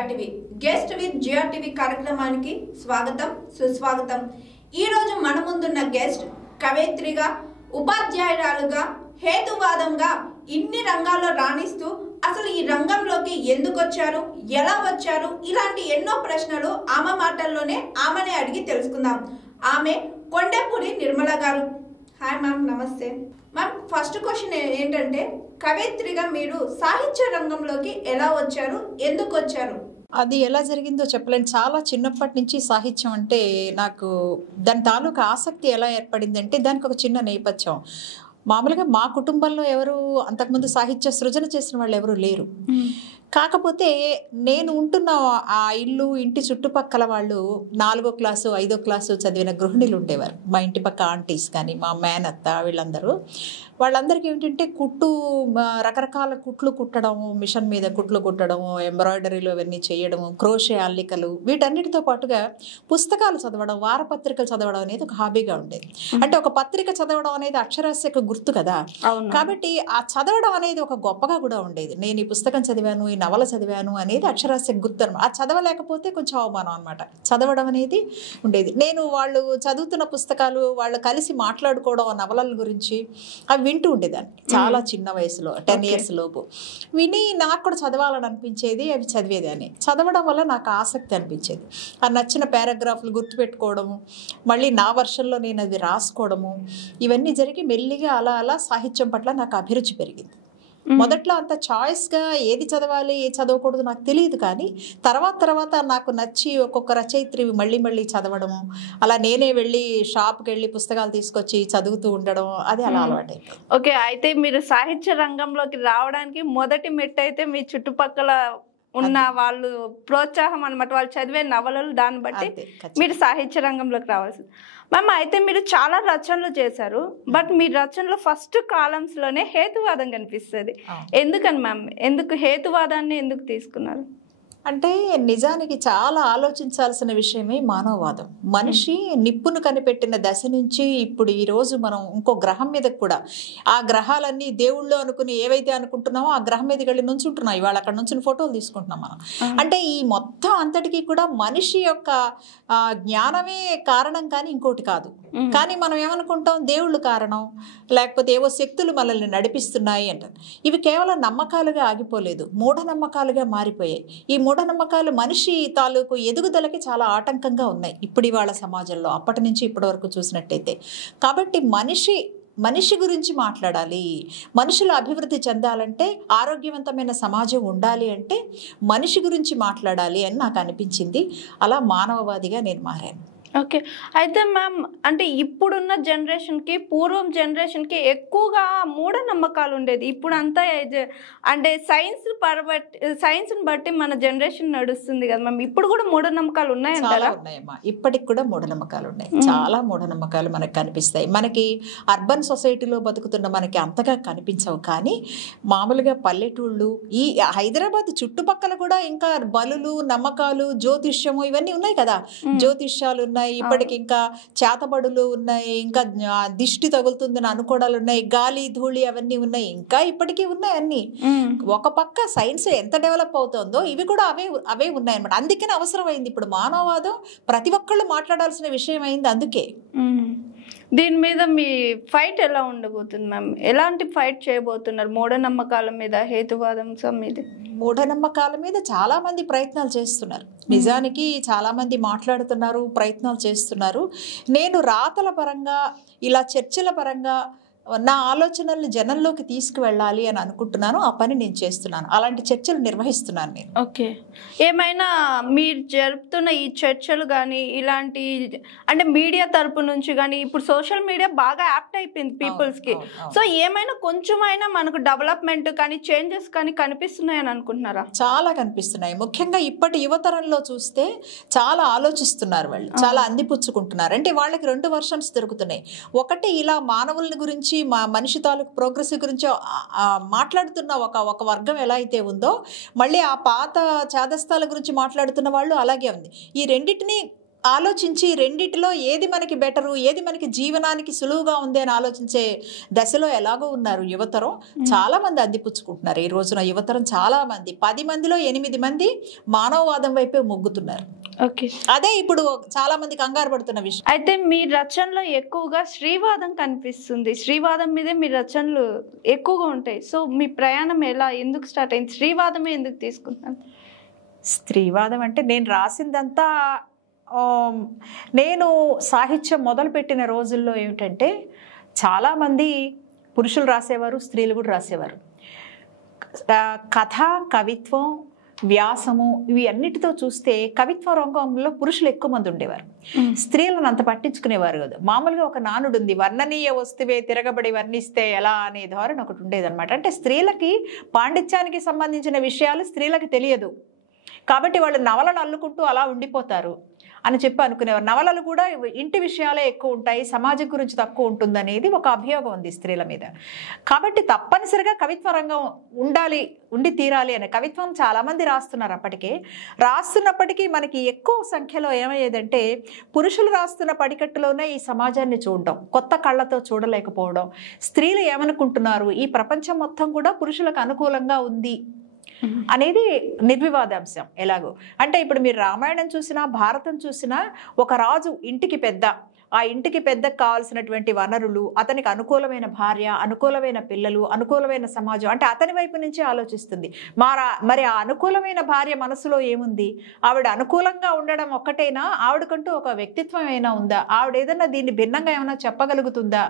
GRTV guest with GRTV కార్యక్రమానికి స్వాగతం సుస్వాగతం। ఈ రోజు మన ముందున్న గెస్ట్ కవయిత్రిగా, ఉపాధ్యాయురాలుగా, హేతువాదంగా ఇన్ని రంగాల్లో రాణిస్తూ అసలు ఈ రంగంలోకి ఎందుకు వచ్చారు, ఎలా వచ్చారు, ఇలాంటి ఎన్నో ప్రశ్నలు ఆమె మాటల్లోనే ఆమెనే అడిగి తెలుసుకుందాం। ఆమె కొండపూడి నిర్మల గారు। హాయ్ మ్యామ్, నమస్తే మ్యామ్। ఫస్ట్ క్వశ్చన్ ఏంటంటే, కవయిత్రిగా మీరు సాహిత్య రంగంలోకి ఎలా వచ్చారు, ఎందుకు వచ్చారు? అది ఎలా జరిగిందో చెప్పలేను. చాలా చిన్నప్పటి నుంచి సాహిత్యం అంటే నాకు దాని తాలూకు ఆసక్తి ఎలా ఏర్పడిందంటే దానికి ఒక చిన్న నేపథ్యం. మామూలుగా మా కుటుంబంలో ఎవరు అంతకుముందు సాహిత్య సృజన చేసిన వాళ్ళు ఎవరు లేరు. కాకపోతే నేను ఉంటున్న ఆ ఇల్లు, ఇంటి చుట్టుపక్కల వాళ్ళు 4వ క్లాసు 5వ క్లాసు చదివిన గృహిణులు ఉండేవారు. మా ఇంటి పక్క ఆంటీస్ కానీ, మా మేనత్త, వాళ్ళందరికీ ఏంటంటే రకరకాల కుట్లు కుట్టడం, మిషన్ మీద కుట్లు కుట్టడం, ఎంబ్రాయిడరీలు అవన్నీ చేయడము, క్రోషే అల్లికలు, వీటన్నిటితో పాటుగా పుస్తకాలు చదవడం, వారపత్రికలు చదవడం అనేది ఒక హాబీగా ఉండేది. అంటే ఒక పత్రిక చదవడం అనేది అక్షరాస్యకు గుర్తు కదా, కాబట్టి ఆ చదవడం అనేది ఒక గొప్పగా కూడా ఉండేది. నేను ఈ పుస్తకం చదివాను, ఈ నవల చదివాను అనేది అక్షరాస్యకు గుర్తు అనమాట. ఆ చదవలేకపోతే కొంచెం అవమానం అనమాట. చదవడం అనేది ఉండేది. నేను వాళ్ళు చదువుతున్న పుస్తకాలు, వాళ్ళు కలిసి మాట్లాడుకోవడం ఆ నవలల గురించి అవి వింటూ ఉండేదాన్ని చాలా చిన్న వయసులో, 10 years లోపు. విని నాకు కూడా చదవాలని అనిపించేది, అవి చదివేదాన్ని. చదవడం వల్ల నాకు ఆసక్తి అనిపించేది. ఆ నచ్చిన పారాగ్రాఫ్లు గుర్తుపెట్టుకోవడము, మళ్ళీ నా వర్షన్లో నేను అది రాసుకోవడము, ఇవన్నీ జరిగి మెల్లిగా అలా అలా సాహిత్యం పట్ల నాకు అభిరుచి పెరిగింది. మొదట్లో అంత చాయిస్గా ఏది చదవాలి, ఏది చదవకూడదు నాకు తెలియదు. కానీ తర్వాత నాకు నచ్చి ఒక్కొక్క రచయిత్రి మళ్ళీ చదవడము, అలా నేనే వెళ్ళి షాప్కి వెళ్ళి పుస్తకాలు తీసుకొచ్చి చదువుతూ ఉండడం, అది అలా అలవాటైంది. ఓకే, అయితే మీరు సాహిత్య రంగంలోకి రావడానికి మొదటి మెట్టు అయితే మీ చుట్టుపక్కల ఉన్న వాళ్ళు ప్రోత్సాహం అనమాట. వాళ్ళు చదివే నవలలు, దాన్ని బట్టి మీరు సాహిత్య రంగంలోకి రావాల్సింది. మ్యామ్, అయితే మీరు చాలా రచనలు చేశారు, బట్ మీ రచనలో ఫస్ట్ కాలమ్స్లోనే హేతువాదం కనిపిస్తుంది. ఎందుకని మ్యామ్, ఎందుకు హేతువాదాన్ని ఎందుకు తీసుకున్నారు? అంటే నిజానికి చాలా ఆలోచించాల్సిన విషయమే మానవవాదం. మనిషి నిప్పును కనిపెట్టిన దశ నుంచి ఇప్పుడు ఈరోజు మనం ఇంకో గ్రహం మీదకి కూడా, ఆ గ్రహాలన్నీ దేవుళ్ళు అనుకుని ఏవైతే అనుకుంటున్నామో ఆ గ్రహం మీదకి వెళ్ళి నుంచుంటున్నాం. ఇవాళ అక్కడ నుంచి ఫోటోలు తీసుకుంటున్నాం మనం. అంటే ఈ మొత్తం అంతటికీ కూడా మనిషి యొక్క జ్ఞానమే కారణం, కానీ ఇంకోటి కాదు. కానీ మనం ఏమనుకుంటాం, దేవుళ్ళు కారణం, లేకపోతే ఏవో శక్తులు మనల్ని నడిపిస్తున్నాయి అంటారు. ఇవి కేవలం నమ్మకాలుగా ఆగిపోలేదు, మూఢనమ్మకాలుగా మారిపోయాయి. ఈ మూఢనమ్మకాలు మనిషి తాలూకు ఎదుగుదలకి చాలా ఆటంకంగా ఉన్నాయి ఇప్పుడు ఇవాళ సమాజంలో, అప్పటి నుంచి ఇప్పటి వరకు చూసినట్టయితే. కాబట్టి మనిషి గురించి మాట్లాడాలి. మనుషులు అభివృద్ధి చెందాలంటే, ఆరోగ్యవంతమైన సమాజం ఉండాలి అంటే మనిషి గురించి మాట్లాడాలి అని నాకు అనిపించింది. అలా మానవవాదిగా నేను మారాను. ఓకే, అయితే మ్యామ్, అంటే ఇప్పుడున్న జనరేషన్కి పూర్వం జనరేషన్కి ఎక్కువగా మూఢనమ్మకాలు ఉండేది. ఇప్పుడు అంతా అంటే సైన్స్ని బట్టి మన జనరేషన్ నడుస్తుంది కదా మ్యామ్. ఇప్పుడు కూడా మూఢనమ్మకాలు ఉన్నాయంటారా? ఉన్నాయమ్మా, ఇప్పటికి కూడా మూఢనమ్మకాలు ఉన్నాయి. చాలా మూఢనమ్మకాలు మనకు కనిపిస్తాయి. మనకి అర్బన్ సొసైటీలో బతుకుతున్న మనకి అంతగా కనిపించవు, కానీ మామూలుగా పల్లెటూళ్ళు, ఈ హైదరాబాద్ చుట్టుపక్కల కూడా ఇంకా బలులు, నమ్మకాలు, జ్యోతిష్యము ఇవన్నీ ఉన్నాయి కదా. జ్యోతిష్యాలు ఉన్నాయి, ఇప్పటికి ఇంకా చేతబడులు ఉన్నాయి, ఇంకా దిష్టి తగులుతుందని అనుకోవడాలు ఉన్నాయి, గాలి ధూళి అవన్నీ ఉన్నాయి, ఇంకా ఇప్పటికీ ఉన్నాయి అన్ని. ఒక పక్క సైన్స్ ఎంత డెవలప్ అవుతుందో ఇవి కూడా అవే ఉన్నాయి అన్నమాట. అందుకనే అవసరమైంది ఇప్పుడు మానవవాదం, ప్రతి ఒక్కళ్ళు మాట్లాడాల్సిన విషయం అయింది. అందుకే దీని మీద మీ ఫైట్ ఎలా ఉండబోతుంది మ్యామ్? ఎలాంటి ఫైట్ చేయబోతున్నారు మూఢనమ్మకాల మీద, హేతువాదం మీద? మూఢనమ్మకాల మీద చాలా మంది ప్రయత్నాలు చేస్తున్నారు. నిజానికి చాలా మంది మాట్లాడుతున్నారు, ప్రయత్నాలు చేస్తున్నారు. నేను రాతల పరంగా, ఇలా చర్చల పరంగా నా ఆలోచనల్ని జనంలోకి తీసుకువెళ్ళాలి అని అనుకుంటున్నాను. ఆ పని నేను చేస్తున్నాను, అలాంటి చర్చలు నిర్వహిస్తున్నాను నేను. ఓకే, ఏమైనా మీరు జరుపుతున్న ఈ చర్చలు కానీ ఇలాంటి, అంటే మీడియా తరపు నుంచి కానీ, ఇప్పుడు సోషల్ మీడియా బాగా యాప్ట్ అయిపోయింది పీపుల్స్కి, సో ఏమైనా కొంచెమైనా మనకు డెవలప్మెంట్ కానీ చేంజెస్ కానీ కనిపిస్తున్నాయని అనుకుంటున్నారా? చాలా కనిపిస్తున్నాయి. ముఖ్యంగా ఇప్పటి యువతరంలో చూస్తే చాలా ఆలోచిస్తున్నారు, వాళ్ళు చాలా అందిపుచ్చుకుంటున్నారు. అంటే వాళ్ళకి 2 versions దొరుకుతున్నాయి. ఒకటి, ఇలా మానవుల గురించి, మనిషి తాలూకు ప్రోగ్రెస్ గురించి మాట్లాడుతున్న ఒక వర్గం ఎలా అయితే ఉందో, మళ్ళీ ఆ పాత చేదస్తాల గురించి మాట్లాడుతున్న వాళ్ళు అలాగే ఉంది. ఈ రెండింటినీ ఆలోచించి రెండిటిలో ఏది మనకి బెటరు, ఏది మనకి జీవనానికి సులువుగా ఉంది అని ఆలోచించే దశలో ఎలాగో ఉన్నారు యువతరం. చాలా మంది అందిపుచ్చుకుంటున్నారు ఈ రోజున యువతరం. చాలా మంది 10 మందిలో 8 మంది మానవవాదం వైపే మొగ్గుతున్నారు. ఓకే, అదే ఇప్పుడు చాలా మంది కంగారు పడుతున్న విషయం. అయితే మీ రచనలో ఎక్కువగా స్త్రీవాదం కనిపిస్తుంది. స్త్రీవాదం మీదే మీ రచనలు ఎక్కువగా ఉంటాయి. సో మీ ప్రయాణం ఎందుకు స్టార్ట్ అయింది? స్త్రీవాదమే ఎందుకు తీసుకున్నాను? స్త్రీవాదం అంటే నేను రాసిందంతా, నేను సాహిత్యం మొదలుపెట్టిన రోజుల్లో ఏమిటంటే చాలామంది పురుషులు రాసేవారు, స్త్రీలు కూడా రాసేవారు. కథ, కవిత్వం, వ్యాసము ఇవి అన్నిటితో చూస్తే కవిత్వ రంగంలో పురుషులు ఎక్కువ మంది ఉండేవారు. స్త్రీలను అంత పట్టించుకునేవారు కదా. మామూలుగా ఒక నానుడు ఉంది, వర్ణనీయ వస్తువే తిరగబడి వర్ణిస్తే ఎలా అనే ధోరణి ఒకటి ఉండేదన్నమాట. అంటే స్త్రీలకి పాండిత్యానికి సంబంధించిన విషయాలు స్త్రీలకి తెలియదు కాబట్టి వాళ్ళు నవలలు అల్లుకుంటూ అలా ఉండిపోతారు అని చెప్పి అనుకునేవారు. నవలలు కూడా ఇంటి విషయాలే ఎక్కువ ఉంటాయి, సమాజం గురించి తక్కువ ఉంటుందనేది ఒక అభియోగం ఉంది స్త్రీల మీద. కాబట్టి తప్పనిసరిగా కవిత్వ రంగం ఉండి తీరాలి అనే. కవిత్వం చాలామంది రాస్తున్నారు. అప్పటికే రాస్తున్నప్పటికీ మనకి ఎక్కువ సంఖ్యలో ఏమయ్యేదంటే పురుషులు రాస్తున్న పడికట్టులోనే ఈ సమాజాన్ని చూడడం, కొత్త కళ్ళతో చూడలేకపోవడం. స్త్రీలు ఏమనుకుంటున్నారు, ఈ ప్రపంచం మొత్తం కూడా పురుషులకు అనుకూలంగా ఉంది అనేది నిర్వివాదాంశం. ఎలాగో అంటే ఇప్పుడు మీరు రామాయణం చూసినా, భారతం చూసినా ఒక రాజు ఇంటికి పెద్ద, ఆ ఇంటికి పెద్దకు కావాల్సినటువంటి వనరులు, అతనికి అనుకూలమైన భార్య, అనుకూలమైన పిల్లలు, అనుకూలమైన సమాజం, అంటే అతని వైపు నుంచి ఆలోచిస్తుంది. మరి ఆ అనుకూలమైన భార్య మనసులో ఏముంది? ఆవిడ అనుకూలంగా ఉండడం ఒక్కటేనా? ఆవిడకంటూ ఒక వ్యక్తిత్వం ఏమైనా ఉందా? ఆవిడ ఏదన్నా దీన్ని భిన్నంగా ఏమైనా చెప్పగలుగుతుందా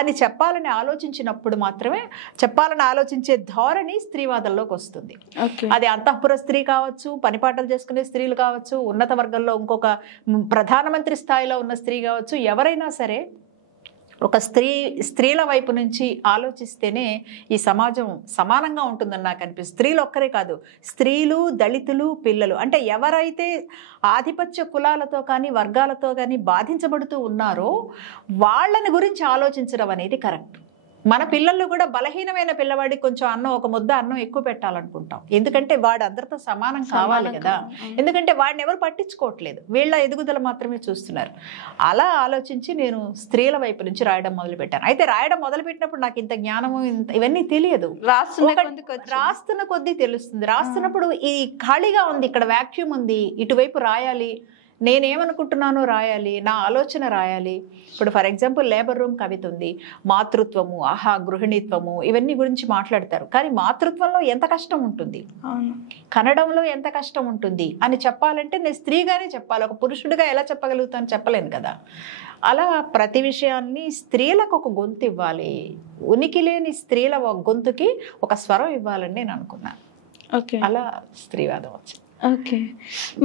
అని చెప్పాలని ఆలోచించినప్పుడు మాత్రమే, చెప్పాలని ఆలోచించే ధోరణి స్త్రీవాదంలోకి వస్తుంది. అది అంతఃపుర స్త్రీ కావచ్చు, పనిపాటలు చేసుకునే స్త్రీలు కావచ్చు, ఉన్నత వర్గంలో ఇంకొక ప్రధానమంత్రి స్థాయిలో ఉన్న స్త్రీ కావచ్చు, ఎవరైనా సరే ఒక స్త్రీల వైపు నుంచి ఆలోచిస్తేనే ఈ సమాజం సమానంగా ఉంటుందని నాకు అనిపిస్తుంది. స్త్రీలు ఒక్కరే కాదు, స్త్రీలు, దళితులు, పిల్లలు, అంటే ఎవరైతే ఆధిపత్య కులాలతో కానీ వర్గాలతో కానీ బాధించబడుతూ ఉన్నారో వాళ్ళని గురించి ఆలోచించడం అనేది కరెక్ట్. మన పిల్లల్లో కూడా బలహీనమైన పిల్లవాడికి కొంచెం అన్నం, ఒక ముద్ద అన్నం ఎక్కువ పెట్టాలనుకుంటాం. ఎందుకంటే వాడు అందరితో సమానం కావాలి కదా. ఎందుకంటే వాడిని ఎవరు పట్టించుకోవట్లేదు, వీళ్ళ ఎదుగుదల మాత్రమే చూస్తున్నారు. అలా ఆలోచించి నేను స్త్రీల వైపు నుంచి రాయడం మొదలుపెట్టాను. అయితే రాయడం మొదలుపెట్టినప్పుడు నాకు ఇంత జ్ఞానము ఇవన్నీ తెలియదు. రాస్తున్న కొద్దీ తెలుస్తుంది. రాస్తున్నప్పుడు ఈ ఖాళీగా ఉంది, ఇక్కడ వ్యాక్యూమ్ ఉంది, ఇటువైపు రాయాలి, నేనేమనుకుంటున్నానో రాయాలి, నా ఆలోచన రాయాలి. ఇప్పుడు ఫర్ ఎగ్జాంపుల్ లేబర్ రూమ్ కవిత ఉంది, మాతృత్వము, గృహిణీత్వము, ఇవన్నీ గురించి మాట్లాడతారు. కానీ మాతృత్వంలో ఎంత కష్టం ఉంటుంది, కనడంలో ఎంత కష్టం ఉంటుంది అని చెప్పాలంటే నేను స్త్రీగానే చెప్పాలి. ఒక పురుషుడిగా ఎలా చెప్పగలుగుతాను? చెప్పలేను కదా. అలా ప్రతి విషయాన్ని స్త్రీలకు ఒక గొంతు ఇవ్వాలి, ఉనికి లేని స్త్రీల గొంతుకి ఒక స్వరం ఇవ్వాలని నేను అనుకున్నాను. అలా స్త్రీవాదం వచ్చింది. ఓకే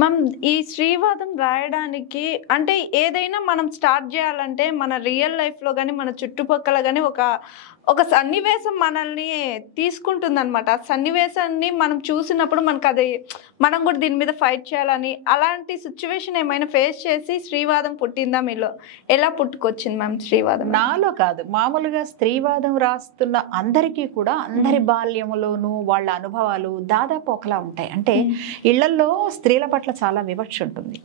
మ్యామ్, ఈ స్త్రీవాదం రాయడానికి అంటే ఏదైనా మనం స్టార్ట్ చేయాలంటే మన రియల్ లైఫ్లో కానీ మన చుట్టుపక్కల కానీ ఒక సన్నివేశం మనల్ని తీసుకుంటుంది అనమాట. ఆ సన్నివేశాన్ని మనం చూసినప్పుడు మనకు అది, మనం కూడా దీని మీద ఫైట్ చేయాలని, అలాంటి సిచ్యువేషన్ ఏమైనా ఫేస్ చేసి స్త్రీవాదం పుట్టిందా మీలో? ఎలా పుట్టుకొచ్చింది మ్యామ్ స్త్రీవాదం? నాలో కాదు, మామూలుగా స్త్రీవాదం రాస్తున్న అందరికీ కూడా అందరి బాల్యములోనూ వాళ్ళ అనుభవాలు దాదాపు ఒకలా ఉంటాయి. అంటే ఇళ్లలో స్త్రీల పట్ల చాలా వివక్ష ఉంటుంది.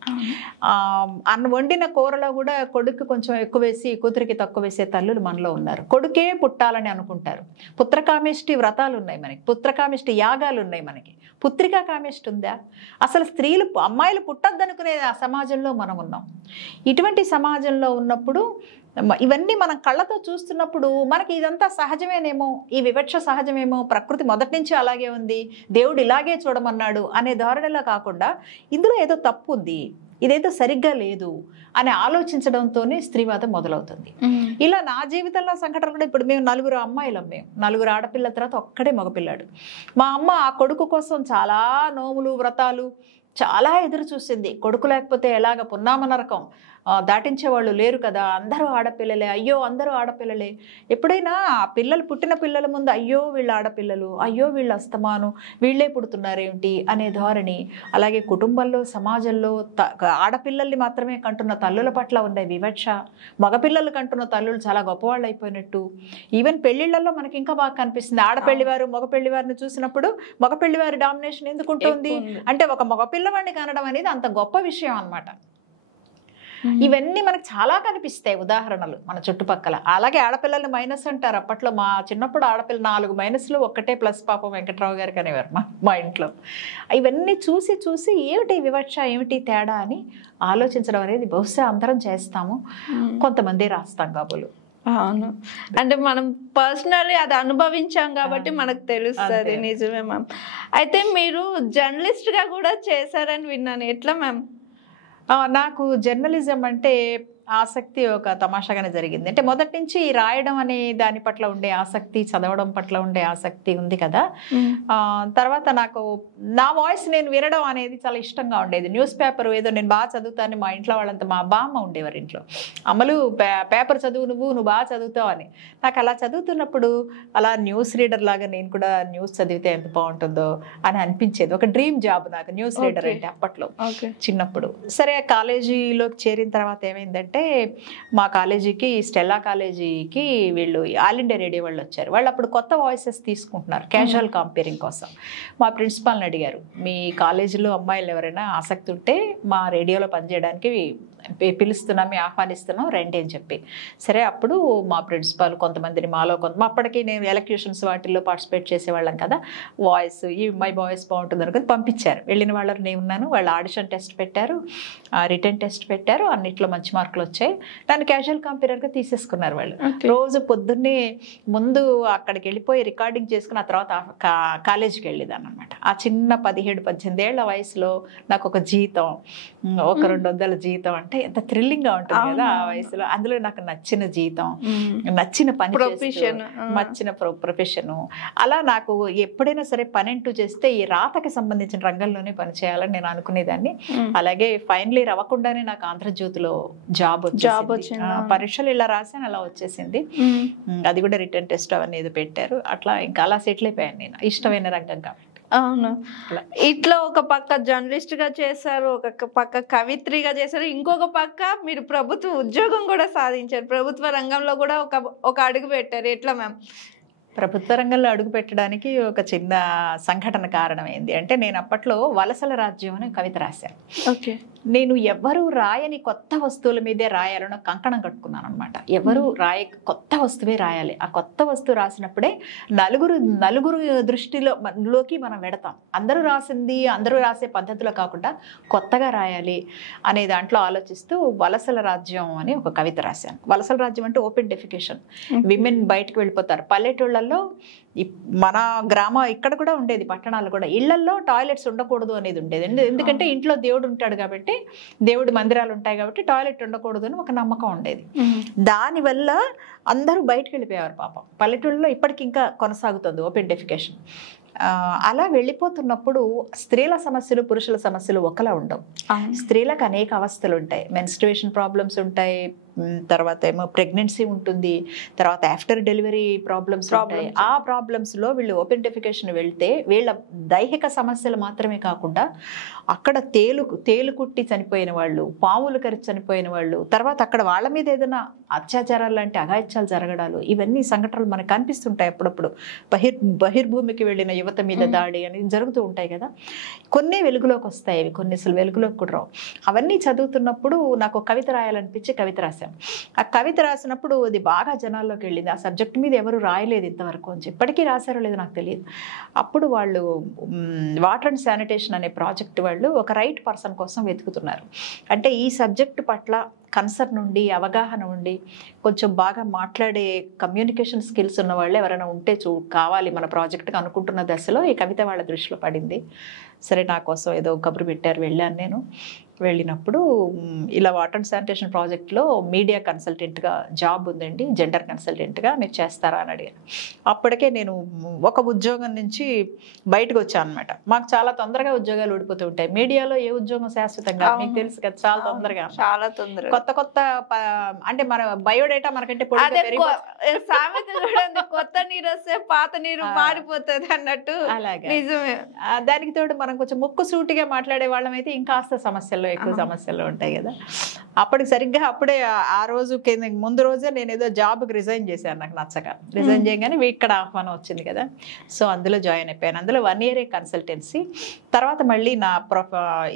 వండిన కూరలో కూడా కొడుకు కొంచెం ఎక్కువ వేసి కూతురికి తక్కువ వేసే తల్లులు మనలో ఉన్నారు. కొడుకే పుట్టాలని అనుకుంటారు. పుత్రకామేష్టి వ్రతాలు ఉన్నాయి మనకి, పుత్రకామేష్టి యాగాలు ఉన్నాయి మనకి. పుత్రికా కామేష్టి ఉందా? అసలు స్త్రీలు, అమ్మాయిలు పుట్టద్దనుకునే ఆ సమాజంలో మనం ఉన్నాం. ఇటువంటి సమాజంలో ఉన్నప్పుడు ఇవన్నీ మనం కళ్ళతో చూస్తున్నప్పుడు మనకి ఇదంతా సహజమేనేమో, ఈ వివక్ష సహజమేమో, ప్రకృతి మొదటి నుంచి అలాగే ఉంది, దేవుడు ఇలాగే చూడమన్నాడు అనే ధోరణిలో కాకుండా ఇందులో ఏదో తప్పు ఉంది, ఇదేదో సరిగ్గా లేదు అని ఆలోచించడంతోనే స్త్రీవాదం మొదలవుతుంది. ఇలా నా జీవితంలో సంఘటన కూడా, ఇప్పుడు మేము 4 అమ్మాయిలం, మేము 4 ఆడపిల్లల తర్వాత ఒక్కడే మగపిల్లాడు. మా అమ్మ ఆ కొడుకు కోసం చాలా నోములు, వ్రతాలు చాలా ఎదురు చూసింది. కొడుకు లేకపోతే ఎలాగ పున్నామ నరకం, దాటించే వాళ్ళు లేరు కదా, అందరూ ఆడపిల్లలే, అయ్యో అందరూ ఆడపిల్లలే. ఎప్పుడైనా పిల్లలు, పుట్టిన పిల్లల ముందు అయ్యో వీళ్ళ ఆడపిల్లలు, అయ్యో వీళ్ళ అస్తమాను, వీళ్ళే పుడుతున్నారేమిటి అనే ధోరణి. అలాగే కుటుంబంలో, సమాజంలో ఆడపిల్లల్ని మాత్రమే కంటున్న తల్లుల పట్ల ఉండే వివక్ష, మగపిల్లలు కంటున్న తల్లులు చాలా గొప్పవాళ్ళు అయిపోయినట్టు. ఈవెన్ పెళ్లిళ్లలో మనకి ఇంకా బాగా కనిపిస్తుంది. ఆడపెళ్లివారు మగపెళ్లివారిని చూసినప్పుడు మగపెళ్లివారి డామినేషన్ ఎందుకు ఉంటుంది అంటే ఒక మగపిల్లవాడిని కనడం అనేది అంత గొప్ప విషయం అన్నమాట. ఇవన్నీ మనకు చాలా కనిపిస్తాయి ఉదాహరణలు మన చుట్టుపక్కల. అలాగే ఆడపిల్లల్ని మైనస్ అంటారు. అప్పట్లో మా చిన్నప్పుడు ఆడపిల్ల 4 మైనస్లు 1 ప్లస్ పాపం వెంకట్రావు గారికి అనేవారు మా ఇంట్లో. ఇవన్నీ చూసి చూసి ఏమిటి వివక్ష, ఏమిటి తేడా అని ఆలోచించడం అనేది బహుశా అందరం చేస్తాము, కొంతమంది రాస్తాం కాబోలు. అవును, అంటే మనం పర్సనలీ అది అనుభవించాం కాబట్టి మనకు తెలుస్తుంది. నిజమే మ్యామ్. అయితే మీరు జర్నలిస్ట్ గా కూడా చేశారని విన్నాను, ఎట్లా మ్యామ్? నాకు జర్నలిజం అంటే ఆసక్తి ఒక తమాషాగానే జరిగింది. అంటే మొదటి నుంచి రాయడం అనే దాని పట్ల ఉండే ఆసక్తి, చదవడం పట్ల ఉండే ఆసక్తి ఉంది కదా. తర్వాత నాకు నా వాయిస్ నేను వినడం అనేది చాలా ఇష్టంగా ఉండేది. న్యూస్ పేపర్ ఏదో నేను బాగా చదువుతాను, మా ఇంట్లో వాళ్ళంతా, మా బామ్మ ఉండేవారు ఇంట్లో, అమలు పేపర్ చదువు నువ్వు బాగా చదువుతావు అని. నాకు అలా చదువుతున్నప్పుడు అలా న్యూస్ రీడర్ లాగా నేను కూడా న్యూస్ చదివితే ఎంత బాగుంటుందో అని అనిపించేది. ఒక డ్రీమ్ జాబ్ నాకు న్యూస్ రీడర్ అంటే అప్పట్లో చిన్నప్పుడు. సరే కాలేజీలోకి చేరిన తర్వాత ఏమైందంటే మా కాలేజీకి, స్టెల్లా కాలేజీకి వీళ్ళు ఆల్ ఇండియా రేడియో వాళ్ళు వచ్చారు. వాళ్ళు అప్పుడు కొత్త వాయిసెస్ తీసుకుంటున్నారు క్యాజువల్ కంపేరింగ్ కోసం. మా ప్రిన్సిపాల్ని అడిగారు, మీ కాలేజీలో అమ్మాయిలు ఎవరైనా ఆసక్తి ఉంటే మా రేడియోలో పనిచేయడానికి పిలుస్తున్నాం, ఆహ్వానిస్తున్నాం, రండి అని చెప్పి. సరే అప్పుడు మా ప్రిన్సిపాల్ కొంతమందిని, మాలో అప్పటికి నేను ఎలక్యూషన్స్ వాటిల్లో పార్టిసిపేట్ చేసేవాళ్ళం కదా, వాయిస్ మై వాయిస్ బాగుంటుంది అనుకుని పంపించారు. వెళ్ళిన వాళ్ళని నేను ఉన్నాను. వాళ్ళు ఆడిషన్ టెస్ట్ పెట్టారు, రిటర్న్ టెస్ట్ పెట్టారు, అన్నిట్లో మంచి మార్కులు వచ్చాయి. నన్ను క్యాజువల్ కంపేరర్గా తీసేసుకున్నారు వాళ్ళు. రోజు పొద్దున్నే ముందు అక్కడికి వెళ్ళిపోయి రికార్డింగ్ చేసుకుని ఆ తర్వాత కాలేజీకి వెళ్ళేదాన్ని అనమాట. ఆ చిన్న 17-18 ఏళ్ల వయసులో నాకు ఒక జీతం, ఒక 200 జీతం అంటే ఎంత థ్రిల్లింగ్గా ఉంటుంది కదా ఆ వయసులో. అందులో నాకు నచ్చిన జీతం, నచ్చిన పని, నచ్చిన ప్రొఫెషను. అలా నాకు ఎప్పుడైనా సరే పనంటూ చేస్తే ఈ రాతకి సంబంధించిన రంగంలోనే పనిచేయాలని నేను అనుకునేదాన్ని. అలాగే ఫైనల్ ఇయర్ అవ్వకుండానే నాకు ఆంధ్రజ్యోతిలో జాబ్ వచ్చింది. పరీక్షలు ఇలా రాసాను, అలా వచ్చేసింది. అది కూడా రిటర్న్ టెస్ట్ అవన్నీ ఏదో పెట్టారు. అట్లా ఇంకా అలా సెటిల్ అయిపోయాను నేను, ఇష్టమైన రంగం కాబట్టి. అవును, ఇట్లా ఒక పక్క జర్నలిస్ట్ గా చేశారు, ఒక పక్క కవిత్రిగా చేశారు, ఇంకొక పక్క మీరు ప్రభుత్వ ఉద్యోగం కూడా సాధించారు, ప్రభుత్వ రంగంలో కూడా ఒక అడుగు పెట్టారు. ఎట్లా మ్యామ్? ప్రభుత్వ రంగంలో అడుగు పెట్టడానికి ఒక చిన్న సంఘటన కారణమైంది. అంటే నేను అప్పట్లో వలసల రాజ్యం అనే కవిత రాశాను. ఓకే. నేను ఎవరు రాయని కొత్త వస్తువుల మీదే రాయాలని కంకణం కట్టుకున్నాను అనమాట. ఎవరు కొత్త వస్తువే రాయాలి. ఆ కొత్త వస్తువు రాసినప్పుడే నలుగురు దృష్టిలోకి మనం వెడతాం. అందరూ రాసే పద్ధతిలో కాకుండా కొత్తగా రాయాలి అనే దాంట్లో ఆలోచిస్తూ వలసల రాజ్యం అని ఒక కవిత రాశాను. వలసల రాజ్యం అంటే ఓపెన్ డెఫికేషన్. విమెన్ బయటకు వెళ్ళిపోతారు. పల్లెటూళ్ళల్లో మన ఇక్కడ కూడా ఉండేది, పట్టణాలు కూడా, ఇళ్లల్లో టాయిలెట్స్ ఉండకూడదు అనేది ఉండేది. ఎందుకంటే ఇంట్లో దేవుడు ఉంటాడు కాబట్టి, దేవుడి మందిరాలు ఉంటాయి కాబట్టి టాయిలెట్ ఉండకూడదు అని ఒక నమ్మకం ఉండేది. దానివల్ల అందరూ బయటకు వెళ్ళిపోయేవారు పాపం. పల్లెటూళ్ళలో ఇప్పటికి ఇంకా కొనసాగుతుంది ఓపెన్ డెఫికేషన్. అలా వెళ్ళిపోతున్నప్పుడు స్త్రీల సమస్యలు పురుషుల సమస్యలు ఒకలా ఉండవు. స్త్రీలకు అనేక అవస్థలు ఉంటాయి. మెన్స్ట్రుయేషన్ ప్రాబ్లమ్స్ ఉంటాయి, తర్వాత ఏమో ప్రెగ్నెన్సీ ఉంటుంది, తర్వాత ఆఫ్టర్ డెలివరీ ప్రాబ్లమ్స్ ఉంటాయి. ఆ ప్రాబ్లమ్స్లో వీళ్ళు ఓపెన్ డెఫికేషన్ వెళ్తే వీళ్ళ దైహిక సమస్యలు మాత్రమే కాకుండా అక్కడ తేలుకుట్టి చనిపోయిన వాళ్ళు, పాములు కరిచి చనిపోయిన వాళ్ళు, తర్వాత అక్కడ వాళ్ళ మీద ఏదైనా అత్యాచారాలు లాంటి అఘాయిత్యాలు జరగడాలు, ఇవన్నీ సంఘటనలు మనకు కనిపిస్తుంటాయి. అప్పుడప్పుడు బహిర్భూమికి వెళ్ళిన యువత మీద దాడి అని జరుగుతూ ఉంటాయి కదా. కొన్ని వెలుగులోకి వస్తాయి, అవి కొన్ని అసలు వెలుగులోకి కూడా రావు. అవన్నీ చదువుతున్నప్పుడు నాకు కవిత రాయాలనిపించి కవిత రాశాను. ఆ కవిత రాసినప్పుడు అది బాగా జనాల్లోకి వెళ్ళింది. ఆ సబ్జెక్ట్ మీద ఎవరు రాయలేదు ఇంతవరకు అని. ఇప్పటికీ రాశారో లేదో నాకు తెలియదు. అప్పుడు వాళ్ళు వాటర్ అండ్ శానిటేషన్ అనే ప్రాజెక్ట్ వాళ్ళు ఒక రైట్ పర్సన్ కోసం వెతుకుతున్నారు. అంటే ఈ సబ్జెక్ట్ పట్ల కన్సర్న్ ఉండి, అవగాహన ఉండి, కొంచెం బాగా మాట్లాడే కమ్యూనికేషన్ స్కిల్స్ ఉన్న వాళ్ళు ఎవరైనా ఉంటే కావాలి మన ప్రాజెక్ట్కి అనుకుంటున్న దశలో ఈ కవిత వాళ్ళ దృష్టిలో పడింది. సరే నా కోసం ఏదో కబురు పెట్టారు, వెళ్ళాను. నేను వెళ్ళినప్పుడు ఇలా వాటర్ అండ్ శానిటేషన్ ప్రాజెక్ట్లో మీడియా కన్సల్టెంట్గా జాబ్ ఉందండి, జెండర్ కన్సల్టెంట్గా మీరు చేస్తారా అని అడిగాను. అప్పటికే నేను ఒక ఉద్యోగం నుంచి బయటకు వచ్చాను అనమాట. మాకు చాలా తొందరగా ఉద్యోగాలు ఊడిపోతూ ఉంటాయి. మీడియాలో ఏ ఉద్యోగం శాశ్వతంగా మీకు తెలుసు కదా, చాలా తొందరగా కొత్త అంటే మన బయోడేటా మనకంటే కొత్త నీరు వస్తే పాత నీరు మారిపోతుంది అన్నట్టు. అలాగే నిజమే. దానికి తోడు మనం కొంచెం ముక్కు సూటిగా మాట్లాడే వాళ్ళం అయితే ఇంకాస్త సమస్యల్లో ఎక్కువ సమస్యలు ఉంటాయి కదా. అప్పటికి సరిగ్గా అప్పుడే ఆ రోజు ముందు రోజే నేను ఏదో జాబ్కి రిజైన్ చేశాను, నాకు నచ్చక రిజైన్ చేయగానే ఇక్కడ ఆహ్వానం వచ్చింది కదా, సో అందులో జాయిన్ అయిపోయాను. అందులో 1 year కన్సల్టెన్సీ. తర్వాత మళ్ళీ నా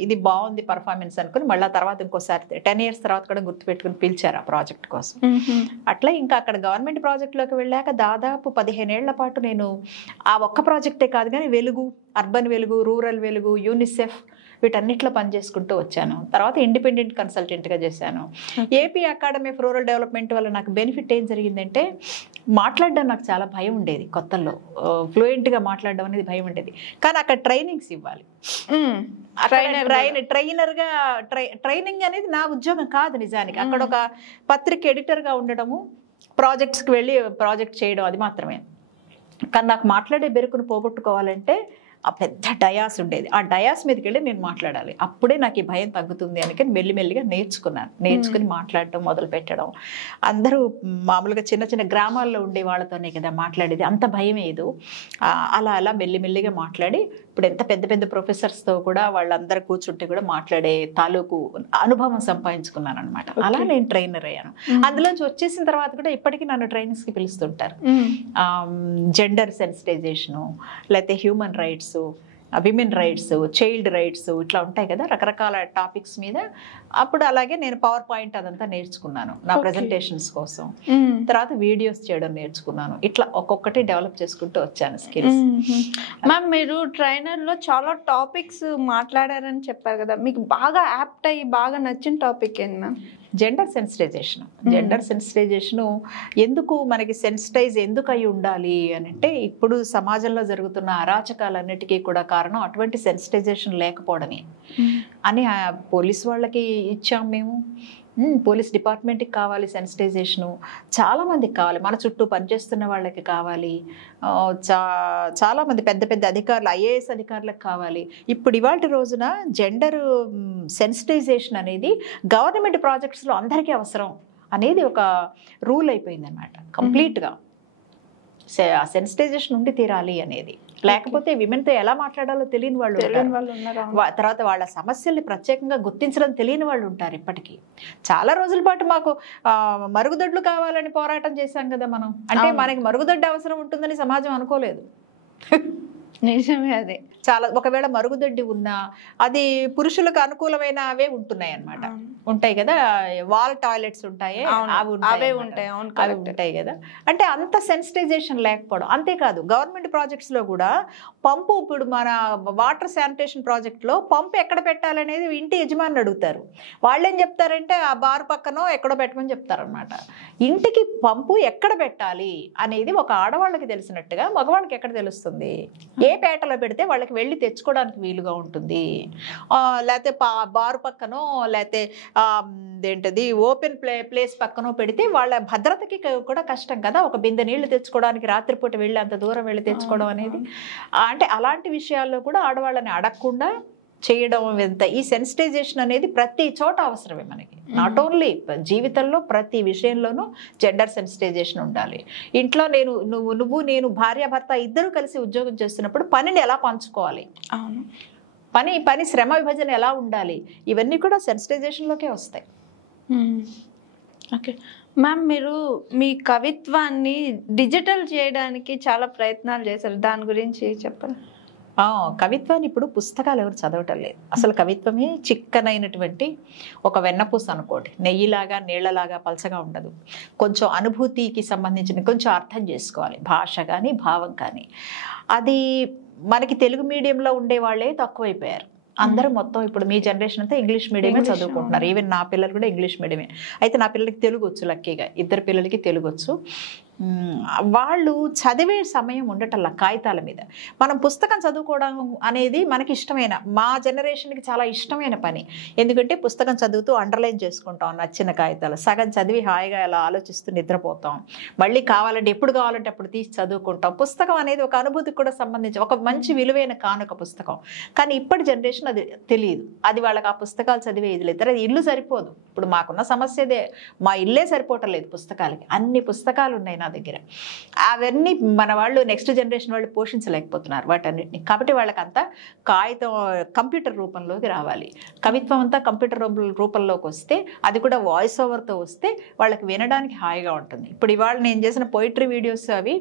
ఇది బాగుంది పర్ఫార్మెన్స్ అనుకుని మళ్ళీ తర్వాత ఇంకోసారి 10 years తర్వాత కూడా గుర్తుపెట్టుకుని పిలిచారు ఆ ప్రాజెక్ట్ కోసం. అట్లా ఇంకా అక్కడ గవర్నమెంట్ ప్రాజెక్ట్లోకి వెళ్ళాక దాదాపు 15 ఏళ్ల పాటు నేను ఆ ఒక్క ప్రాజెక్టే కాదు కానీ వెలుగు, అర్బన్ వెలుగు, రూరల్ వెలుగు, యూనిసెఫ్ వీటన్నిటిలో పనిచేసుకుంటూ వచ్చాను. తర్వాత ఇండిపెండెంట్ కన్సల్టెంట్గా చేశాను. AP academy of rural development వల్ల నాకు బెనిఫిట్ ఏం జరిగిందంటే మాట్లాడడం నాకు చాలా భయం ఉండేది. కొత్తల్లో ఫ్లూయెంట్గా మాట్లాడడం అనేది భయం ఉండేది. కానీ అక్కడ ట్రైనింగ్స్ ఇవ్వాలి. ట్రైనర్గా ట్రైనింగ్ అనేది నా ఉద్యోగం కాదు నిజానికి. అక్కడ ఒక పత్రిక ఎడిటర్గా ఉండడము, ప్రాజెక్ట్స్కి వెళ్ళి ప్రాజెక్ట్ చేయడం అది మాత్రమే. కానీ నాకు మాట్లాడే బెరుకును పోగొట్టుకోవాలంటే ఆ పెద్ద డయాస్ ఉండేది. ఆ డయాస్ మీదకి వెళ్ళి నేను మాట్లాడాలి. అప్పుడే నాకు ఈ భయం తగ్గుతుంది అని మెల్లిమెల్లిగా నేర్చుకుని మాట్లాడటం మొదలు పెట్టడం. అందరూ మామూలుగా చిన్న చిన్న గ్రామాల్లో ఉండే వాళ్ళతోనే కదా మాట్లాడేది, అంత భయం ఏదో. అలా అలా మెల్లిమెల్లిగా మాట్లాడి ఇప్పుడు ఎంత పెద్ద పెద్ద ప్రొఫెసర్స్తో కూడా వాళ్ళందరూ కూర్చుంటే కూడా మాట్లాడే తాలూకు అనుభవం సంపాదించుకున్నాను అనమాట. అలా నేను ట్రైనర్ అయ్యాను. అందులోంచి వచ్చేసిన తర్వాత కూడా ఇప్పటికీ నన్ను ట్రైనర్స్కి పిలుస్తుంటారు. జెండర్ సెన్సిటైజేషను, లేకపోతే human rights, women rights, child rights, ఇట్లా ఉంటాయి కదా రకరకాల టాపిక్స్ మీద. అప్పుడు అలాగే నేను పవర్ పాయింట్ అదంతా నేర్చుకున్నాను నా ప్రెజెంటేషన్స్ కోసం. తర్వాత వీడియోస్ చేయడం నేర్చుకున్నాను. ఇట్లా ఒక్కొక్కటి డెవలప్ చేసుకుంటూ వచ్చాను స్కిల్స్. మ్యామ్ మీరు ట్రైనర్లో చాలా టాపిక్స్ మాట్లాడారని చెప్పారు కదా, మీకు బాగా యాప్ట్ అయ్యి బాగా నచ్చిన టాపిక్ ఏంటి మ్యామ్? జెండర్ సెన్సిటైజేషను ఎందుకు మనకి సెన్సిటైజ్ ఎందుకు అయి ఉండాలి అని అంటే, ఇప్పుడు సమాజంలో జరుగుతున్న అరాచకాలన్నిటికీ కూడా కారణం అటువంటి సెన్సిటైజేషన్ లేకపోవడమే అని పోలీస్ వాళ్ళకి ఇచ్చాం మేము. పోలీస్ డిపార్ట్మెంట్కి కావాలి సెన్సిటైజేషను, చాలామందికి కావాలి, మన చుట్టూ పనిచేస్తున్న వాళ్ళకి కావాలి, చాలామంది పెద్ద పెద్ద అధికారులు, IAS అధికారులకు కావాలి. ఇప్పుడు ఇవాళ రోజున జెండర్ సెన్సిటైజేషన్ అనేది గవర్నమెంట్ ప్రాజెక్ట్స్లో అందరికీ అవసరం అనేది ఒక రూల్ అయిపోయింది అనమాట కంప్లీట్గా. సెన్సిటైజేషన్ ఉండి తీరాలి అనేది, లేకపోతే విమెన్తో ఎలా మాట్లాడాలో తెలియని వాళ్ళు తర్వాత వాళ్ళ సమస్యల్ని ప్రత్యేకంగా గుర్తించడం తెలియని వాళ్ళు ఉంటారు. ఇప్పటికీ చాలా రోజుల పాటు మాకు మరుగుదొడ్లు కావాలని పోరాటం చేశాం కదా మనం. అంటే మనకి మరుగుదొడ్డు అవసరం ఉంటుందని సమాజం అనుకోలేదు. నిజమే. అది చాలా, ఒకవేళ మరుగుదొడ్డి ఉన్నా అది పురుషులకు అనుకూలమైన అవే ఉంటున్నాయి అనమాట. ఉంటాయి కదా, వాల్ టాయిలెట్స్ ఉంటాయి, అవి ఉంటాయి కదా. అంటే అంత సెన్సిటైజేషన్ లేకపోవడం. అంతేకాదు గవర్నమెంట్ ప్రాజెక్ట్స్ లో కూడా పంపు, ఇప్పుడు మన వాటర్ శానిటేషన్ ప్రాజెక్ట్ లో పంపు ఎక్కడ పెట్టాలనేది ఇంటి యజమాని అడుగుతారు. వాళ్ళేం చెప్తారంటే ఆ బార్ పక్కనో ఎక్కడో పెట్టమని చెప్తారనమాట. ఇంటికి పంపు ఎక్కడ పెట్టాలి అనేది ఒక ఆడవాళ్ళకి తెలిసినట్టుగా మగవాళ్ళకి ఎక్కడ తెలుస్తుంది? ఏ పేటలో పెడితే వాళ్ళకి వెళ్ళి తెచ్చుకోవడానికి వీలుగా ఉంటుంది. లేకపోతే బారు పక్కనో లేకపోతే ఏంటది ఓపెన్ ప్లేస్ పక్కనో పెడితే వాళ్ళ భద్రతకి కూడా కష్టం కదా. ఒక బిందె నీళ్లు తెచ్చుకోవడానికి రాత్రిపూట వెళ్ళి అంత దూరం వెళ్ళి తెచ్చుకోవడం అనేది. అంటే అలాంటి విషయాల్లో కూడా ఆడవాళ్ళని అడగకుండా చేయడం. ఈ సెన్సిటైజేషన్ అనేది ప్రతి చోట అవసరమే మనకి. నాట్ ఓన్లీ జీవితంలో ప్రతి విషయంలోనూ జెండర్ సెన్సిటైజేషన్ ఉండాలి. ఇంట్లో నేను భార్యాభర్త ఇద్దరు కలిసి ఉద్యోగం చేస్తున్నప్పుడు పనిని ఎలా పంచుకోవాలి, పని శ్రమ విభజన ఎలా ఉండాలి, ఇవన్నీ కూడా సెన్సిటైజేషన్లోకే వస్తాయి. ఓకే మ్యామ్, మీరు మీ కవిత్వాన్ని డిజిటల్ చేయడానికి చాలా ప్రయత్నాలు చేశారు, దాని గురించి చెప్పండి. కవిత్వాన్ని ఇప్పుడు పుస్తకాలు ఎవరు చదవటం లేదు. అసలు కవిత్వమే చిక్కనైనటువంటి ఒక వెన్నపూస అనుకోండి. నెయ్యిలాగా నీళ్లలాగా పలచగా ఉండదు. కొంచెం అనుభూతికి సంబంధించిన కొంచెం అర్థం చేసుకోవాలి, భాష కానీ భావం కానీ. అది మనకి తెలుగు మీడియంలో ఉండే వాళ్ళే తక్కువైపోయారు. అందరూ మొత్తం ఇప్పుడు మీ జనరేషన్ అంతా ఇంగ్లీష్ మీడియమే చదువుకుంటున్నారు. ఈవెన్ నా పిల్లలు కూడా ఇంగ్లీష్ మీడియమే. అయితే నా పిల్లలకి తెలుగు వచ్చు, లక్కీగా 2 పిల్లలకి తెలుగు వచ్చు. వాళ్ళు చదివే సమయం ఉండటల్లా కాగితాల మీద. మనం పుస్తకం చదువుకోవడం అనేది మనకి ఇష్టమైన, మా జనరేషన్కి చాలా ఇష్టమైన పని. ఎందుకంటే పుస్తకం చదువుతూ అండర్లైన్ చేసుకుంటాం నచ్చిన కాగితాలు, సగం చదివి హాయిగా అలా ఆలోచిస్తూ నిద్రపోతాం. మళ్ళీ కావాలంటే ఎప్పుడు కావాలంటే అప్పుడు తీసి చదువుకుంటాం. పుస్తకం అనేది ఒక అనుభూతికి కూడా సంబంధించి ఒక మంచి విలువైన కానుక పుస్తకం. కానీ ఇప్పటి జనరేషన్ అది తెలియదు. అది వాళ్ళకి ఆ పుస్తకాలు చదివే ఇది లేదు. ఇల్లు సరిపోదు. ఇప్పుడు మాకున్న సమస్య అదే, మా ఇల్లే సరిపోవటం లేదు పుస్తకాలకి. అన్ని పుస్తకాలు ఉన్నాయి నా దగ్గర. అవన్నీ మన వాళ్ళు నెక్స్ట్ జనరేషన్ వాళ్ళు పోషించలేకపోతున్నారు వాటన్నిటిని. కాబట్టి వాళ్ళకంతా కాగితం కంప్యూటర్ రూపంలోకి రావాలి. కవిత్వం అంతా కంప్యూటర్ రూపంలోకి వస్తే, అది కూడా వాయిస్ ఓవర్తో వస్తే వాళ్ళకి వినడానికి హాయిగా ఉంటుంది. ఇప్పుడు ఇవాళ నేను చేసిన పోయిటరీ వీడియోస్ అవి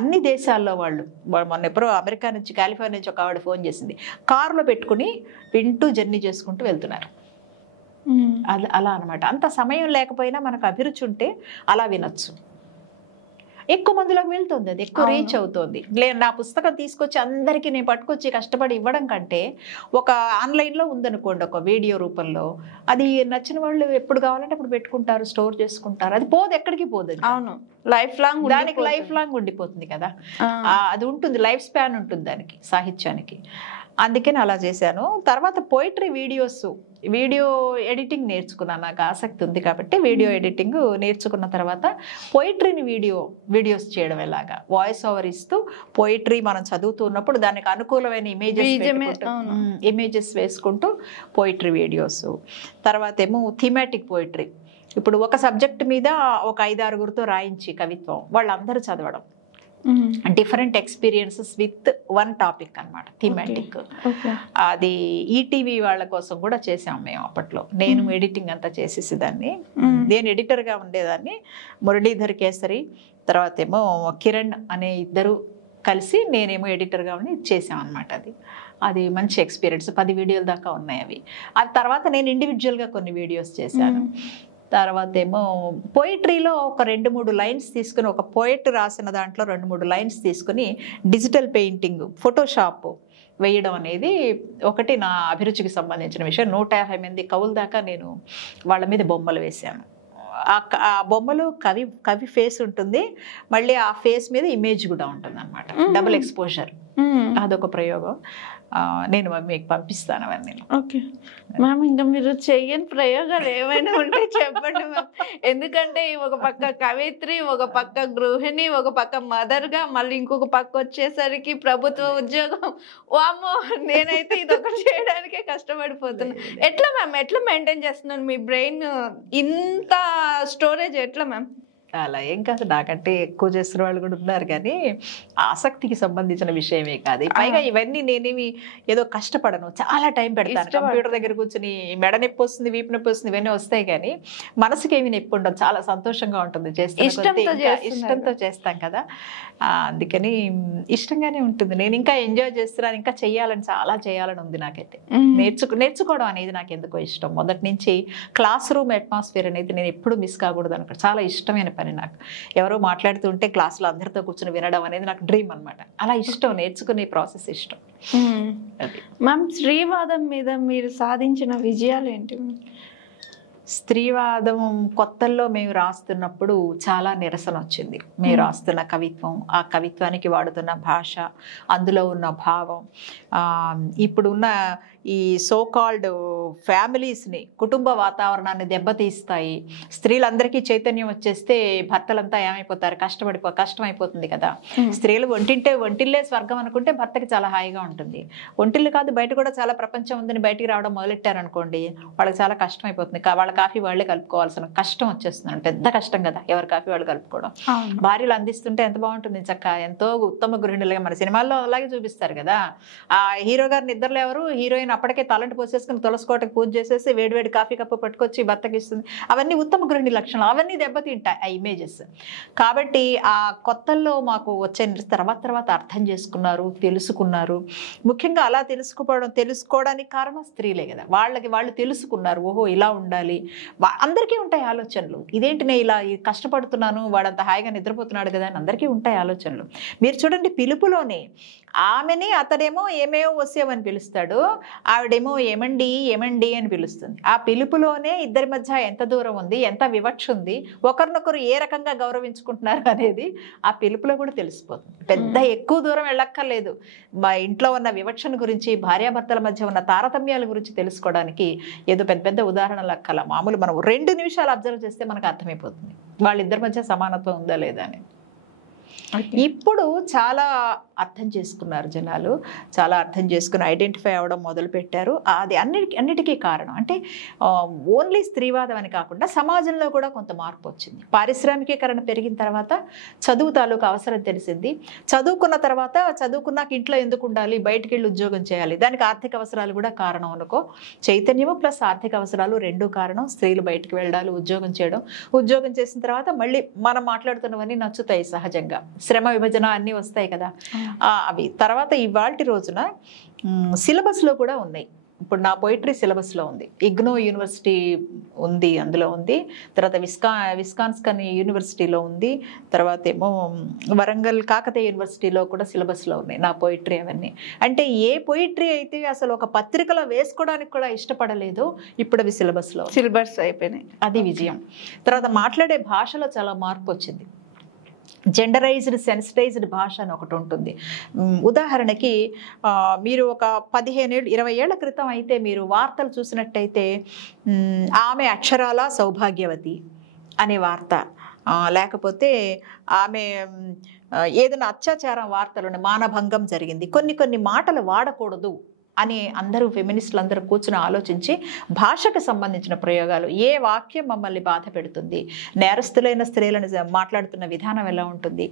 అన్ని దేశాల్లో వాళ్ళు మొన్న ఎప్పుడో అమెరికా నుంచి, కాలిఫోర్నియా నుంచి ఒక ఆవిడ ఫోన్ చేసింది, కారులో పెట్టుకుని వింటూ జర్నీ చేసుకుంటూ వెళ్తున్నారు. అలా అనమాట. అంత సమయం లేకపోయినా మనకు అభిరుచి ఉంటే అలా వినొచ్చు. ఎక్కువ మందిలోకి వెళ్తుంది, అది ఎక్కువ రీచ్ అవుతుంది. నా పుస్తకం తీసుకొచ్చి అందరికీ నేను పట్టుకొచ్చి కష్టపడి ఇవ్వడం కంటే ఒక ఆన్లైన్లో ఉందనుకోండి ఒక వీడియో రూపంలో, అది నచ్చిన వాళ్ళు ఎప్పుడు కావాలంటే అప్పుడు పెట్టుకుంటారు, స్టోర్ చేసుకుంటారు. అది పోదు, ఎక్కడికి పోదు. అవును, లైఫ్ లాంగ్, దానికి లైఫ్ లాంగ్ ఉండిపోతుంది కదా. అది ఉంటుంది, లైఫ్ స్పాన్ ఉంటుంది దానికి, సాహిత్యానికి. అందుకని అలా చేశాను. తర్వాత పోయిటరీ వీడియో ఎడిటింగ్ నేర్చుకున్నాను. నాకు ఆసక్తి ఉంది కాబట్టి వీడియో ఎడిటింగ్ నేర్చుకున్న తర్వాత పోయిటరీని వీడియోస్ చేయడం ఎలాగా, వాయిస్ ఓవర్ ఇస్తూ పోయిటరీ మనం చదువుతున్నప్పుడు దానికి అనుకూలమైన ఇమేజెస్ వేసుకుంటూ పోయిటరీ వీడియోస్. తర్వాత ఏమో థీమాటిక్ పోయిటరీ. ఇప్పుడు ఒక సబ్జెక్ట్ మీద ఒక 5-6గురితో రాయించి కవిత్వం, వాళ్ళందరూ చదవడం, different experiences with one topic అనమాట, థీమాటిక్. అది ఈటీవీ వాళ్ళ కోసం కూడా చేసాం మేము అప్పట్లో. నేను ఎడిటింగ్ అంతా చేసేసేదాన్ని. నేను ఎడిటర్గా ఉండేదాన్ని. మురళీధర్ కేసరి, తర్వాత ఏమో కిరణ్ అనే ఇద్దరు కలిసి నేనేమో ఎడిటర్గా ఉండి చేసాం అనమాట. అది మంచి ఎక్స్పీరియన్స్. 10 వీడియోల దాకా ఉన్నాయి అవి. ఆ తర్వాత నేను ఇండివిజువల్గా కొన్ని వీడియోస్ చేశాను. తర్వాత ఏమో పోయిటరీలో ఒక 2-3 లైన్స్ తీసుకుని, ఒక పోయిట్ రాసిన దాంట్లో 2-3 లైన్స్ తీసుకుని డిజిటల్ పెయింటింగ్, ఫోటోషాప్ వేయడం అనేది ఒకటి నా అభిరుచికి సంబంధించిన విషయం. 150 మంది కవుల దాకా నేను వాళ్ళ మీద బొమ్మలు వేశాను. ఆ బొమ్మలు కవి ఫేస్ ఉంటుంది, మళ్ళీ ఆ ఫేస్ మీద ఇమేజ్ కూడా ఉంటుంది అనమాట, డబుల్ ఎక్స్పోజర్. అదొక ప్రయోగం. నేను మీకు పంపిస్తాను అవన్నీ. ఓకే మ్యామ్, ఇంకా మీరు చెయ్యని ప్రయోగాలు ఏమైనా ఉంటే చెప్పండి మ్యామ్. ఎందుకంటే ఒక పక్క కవిత్రి, ఒక పక్క గృహిణి, ఒక పక్క మదర్గా, మళ్ళీ ఇంకొక పక్క వచ్చేసరికి ప్రభుత్వ ఉద్యోగం. వామ్మో, నేనైతే ఇది ఒకటి చేయడానికే కష్టపడిపోతున్నా. ఎట్లా మ్యామ్, ఎట్లా మెయింటైన్ చేస్తున్నాను మీ బ్రెయిన్ ఇంత స్టోరేజ్? ఎట్లా మ్యామ్? అలా ఏం కాదు, నాకంటే ఎక్కువ చేస్తున్న వాళ్ళు కూడా ఉన్నారు, కానీ ఆసక్తికి సంబంధించిన విషయమే కాదు. పైగా ఇవన్నీ నేనేమి ఏదో కష్టపడను, చాలా టైం పెడతాను. కంప్యూటర్ దగ్గర కూర్చుని మెడ నొప్పి వస్తుంది, వీపు నొప్పి వస్తుంది, ఇవన్నీ వస్తాయి, కానీ మనసుకి ఏమి నొప్పి ఉండదు. చాలా సంతోషంగా ఉంటుంది చేస్తే, ఇష్టంతో చేస్తాం కదా. అందుకని ఇష్టంగానే ఉంటుంది. నేను ఇంకా ఎంజాయ్ చేస్తున్నాను, ఇంకా చాలా చేయాలని ఉంది నాకైతే. నేర్చుకోవడం అనేది నాకు ఎందుకో ఇష్టం మొదటి నుంచి. క్లాస్ రూమ్ అట్మాస్ఫియర్ అనేది నేను ఎప్పుడు మిస్ కాకూడదు అనుకుంటా. చాలా ఇష్టమైన పని నాకు. ఎవరో మాట్లాడుతూ ఉంటే క్లాసులో అందరితో కూర్చొని వినడం అనేది నాకు డ్రీమ్ అనమాట. అలా ఇష్టం, నేర్చుకునే ప్రాసెస్ ఇష్టం. మ్యామ్, స్త్రీవాదం మీద మీరు సాధించిన విజయాలు ఏంటి? స్త్రీవాదం కొత్తల్లో మేము రాస్తున్నప్పుడు చాలా నిరసన వచ్చింది. మేము రాస్తున్న కవిత్వం, ఆ కవిత్వానికి వాడుతున్న భాష, అందులో ఉన్న భావం, ఇప్పుడున్న ఈ సోకాల్డ్ ఫ్యామిలీస్ని, కుటుంబ వాతావరణాన్ని దెబ్బతీస్తాయి. స్త్రీలందరికీ చైతన్యం వచ్చేస్తే భర్తలంతా ఏమైపోతారు, కష్టమైపోతుంది కదా. స్త్రీలు ఒంటిల్లే స్వర్గం అనుకుంటే భర్తకి చాలా హాయిగా ఉంటుంది. ఒంటిల్లు కాదు, బయట కూడా చాలా ప్రపంచం ఉందని బయటికి రావడం మొదలెట్టారనుకోండి, వాళ్ళకి చాలా కష్టం అయిపోతుంది. వాళ్ళ కాఫీ వాళ్ళే కలుపుకోవాల్సిన కష్టం వచ్చేస్తుంది. పెద్ద కష్టం కదా ఎవరి కాఫీ వాళ్ళు కలుపుకోవడం. భార్యలు అందిస్తుంటే ఎంత బాగుంటుంది, చక్కగా ఎంతో ఉత్తమ గృహిణులుగా. మన సినిమాల్లో అలాగే చూపిస్తారు కదా. ఆ హీరో గారి నిద్రలో ఎవరు, హీరోయిన్ అప్పటికే తలంటి పోసేసుకుని తులసుకోటకి పూజ చేసేసి వేడివేడి కాఫీ కప్పు పట్టుకొచ్చి భర్తకి ఇస్తుంది. అవన్నీ ఉత్తమ గృహిణి లక్షణాలు, అవన్నీ దెబ్బతింటాయి ఆ ఇమేజెస్. కాబట్టి ఆ కొత్తల్లో మాకు వచ్చే తర్వాత అర్థం చేసుకున్నారు, తెలుసుకున్నారు. ముఖ్యంగా అలా తెలుసుకోవడానికి కారణం స్త్రీలే కదా. వాళ్ళు తెలుసుకున్నారు, ఓహో ఇలా ఉండాలి. అందరికీ ఉంటాయి ఆలోచనలు. ఇదేంటి నేను ఇలా కష్టపడుతున్నాను, వాడంత హాయిగా నిద్రపోతున్నాడు కదా అని అందరికీ ఉంటాయి ఆలోచనలు. మీరు చూడండి, పిలుపులోనే ఆమెని అతడేమో ఏమేవో వసేవని పిలుస్తాడు, ఆవిడేమో ఏమండి అని పిలుస్తుంది. ఆ పిలుపులోనే ఇద్దరి మధ్య ఎంత దూరం ఉంది, ఎంత వివక్ష ఉంది, ఒకరినొకరు ఏ రకంగా గౌరవించుకుంటున్నారు అనేది ఆ పిలుపులో కూడా తెలిసిపోతుంది. పెద్ద ఎక్కువ దూరం వెళ్ళక్కర్లేదు. మా ఇంట్లో ఉన్న వివక్షను గురించి, భార్యాభర్తల మధ్య ఉన్న తారతమ్యాల గురించి తెలుసుకోవడానికి ఏదో పెద్ద ఉదాహరణలు అక్కల. మామూలు మనం 2 నిమిషాలు అబ్జర్వ్ చేస్తే మనకు అర్థమైపోతుంది వాళ్ళిద్దరి మధ్య సమానత్వం ఉందా లేదా అని. ఇప్పుడు చాలా అర్థం చేసుకున్నారు జనాలు, చాలా అర్థం చేసుకుని ఐడెంటిఫై అవ్వడం మొదలు పెట్టారు. అది అన్నిటికీ కారణం అంటే ఓన్లీ స్త్రీవాదం అని కాకుండా సమాజంలో కూడా కొంత మార్పు వచ్చింది. పారిశ్రామికీకరణ పెరిగిన తర్వాత చదువు తాలూకు అవసరం తెలిసింది. చదువుకున్న తర్వాత చదువుకున్నాక ఇంట్లో ఎందుకు ఉండాలి, బయటికి వెళ్ళి ఉద్యోగం చేయాలి, దానికి ఆర్థిక అవసరాలు కూడా కారణం అనుకో. చైతన్యము ప్లస్ ఆర్థిక అవసరాలు రెండూ కారణం. స్త్రీలు బయటికి వెళ్ళాలి, ఉద్యోగం చేయడం, ఉద్యోగం చేసిన తర్వాత మళ్ళీ మనం మాట్లాడుతున్నవన్నీ నచ్చుతాయి సహజంగా, శ్రమ విభజన అన్నీ వస్తాయి కదా అవి. తర్వాత ఇవాల్టి రోజున సిలబస్లో కూడా ఉన్నాయి. ఇప్పుడు నా పోయిటరీ సిలబస్లో ఉంది, ఇగ్నో యూనివర్సిటీ ఉంది, అందులో ఉంది. తర్వాత విస్కాన్సిన్ యూనివర్సిటీలో ఉంది. తర్వాత ఏమో వరంగల్ కాకతీయ యూనివర్సిటీలో కూడా సిలబస్లో ఉన్నాయి నా పోయిటరీ అవన్నీ. అంటే ఏ పోయిటరీ అయితే అసలు ఒక పత్రికలో వేసుకోవడానికి కూడా ఇష్టపడలేదు, ఇప్పుడు అవి సిలబస్ అయిపోయినాయి. అది విజయం. తర్వాత మాట్లాడే భాషలో చాలా మార్పు వచ్చింది. జెండరైజ్డ్ సెన్సిటైజ్డ్ భాష అని ఒకటి ఉంటుంది. ఉదాహరణకి మీరు ఒక 15 ఏళ్ళు 20 ఏళ్ల క్రితం అయితే మీరు వార్తలు చూసినట్టయితే ఆమె అక్షరాల సౌభాగ్యవతి అనే వార్త, లేకపోతే ఆమె ఏదైనా అత్యాచారం వార్తలు, మానభంగం జరిగింది, కొన్ని మాటలు వాడకూడదు అని అందరూ ఫెమినిస్టులు అందరూ కూర్చుని ఆలోచించి భాషకు సంబంధించిన ప్రయోగాలు, ఏ వాక్యం మమ్మల్ని బాధ పెడుతుంది, నేరస్తులైన స్త్రీలను మాట్లాడుతున్న విధానం ఎలా ఉంటుంది,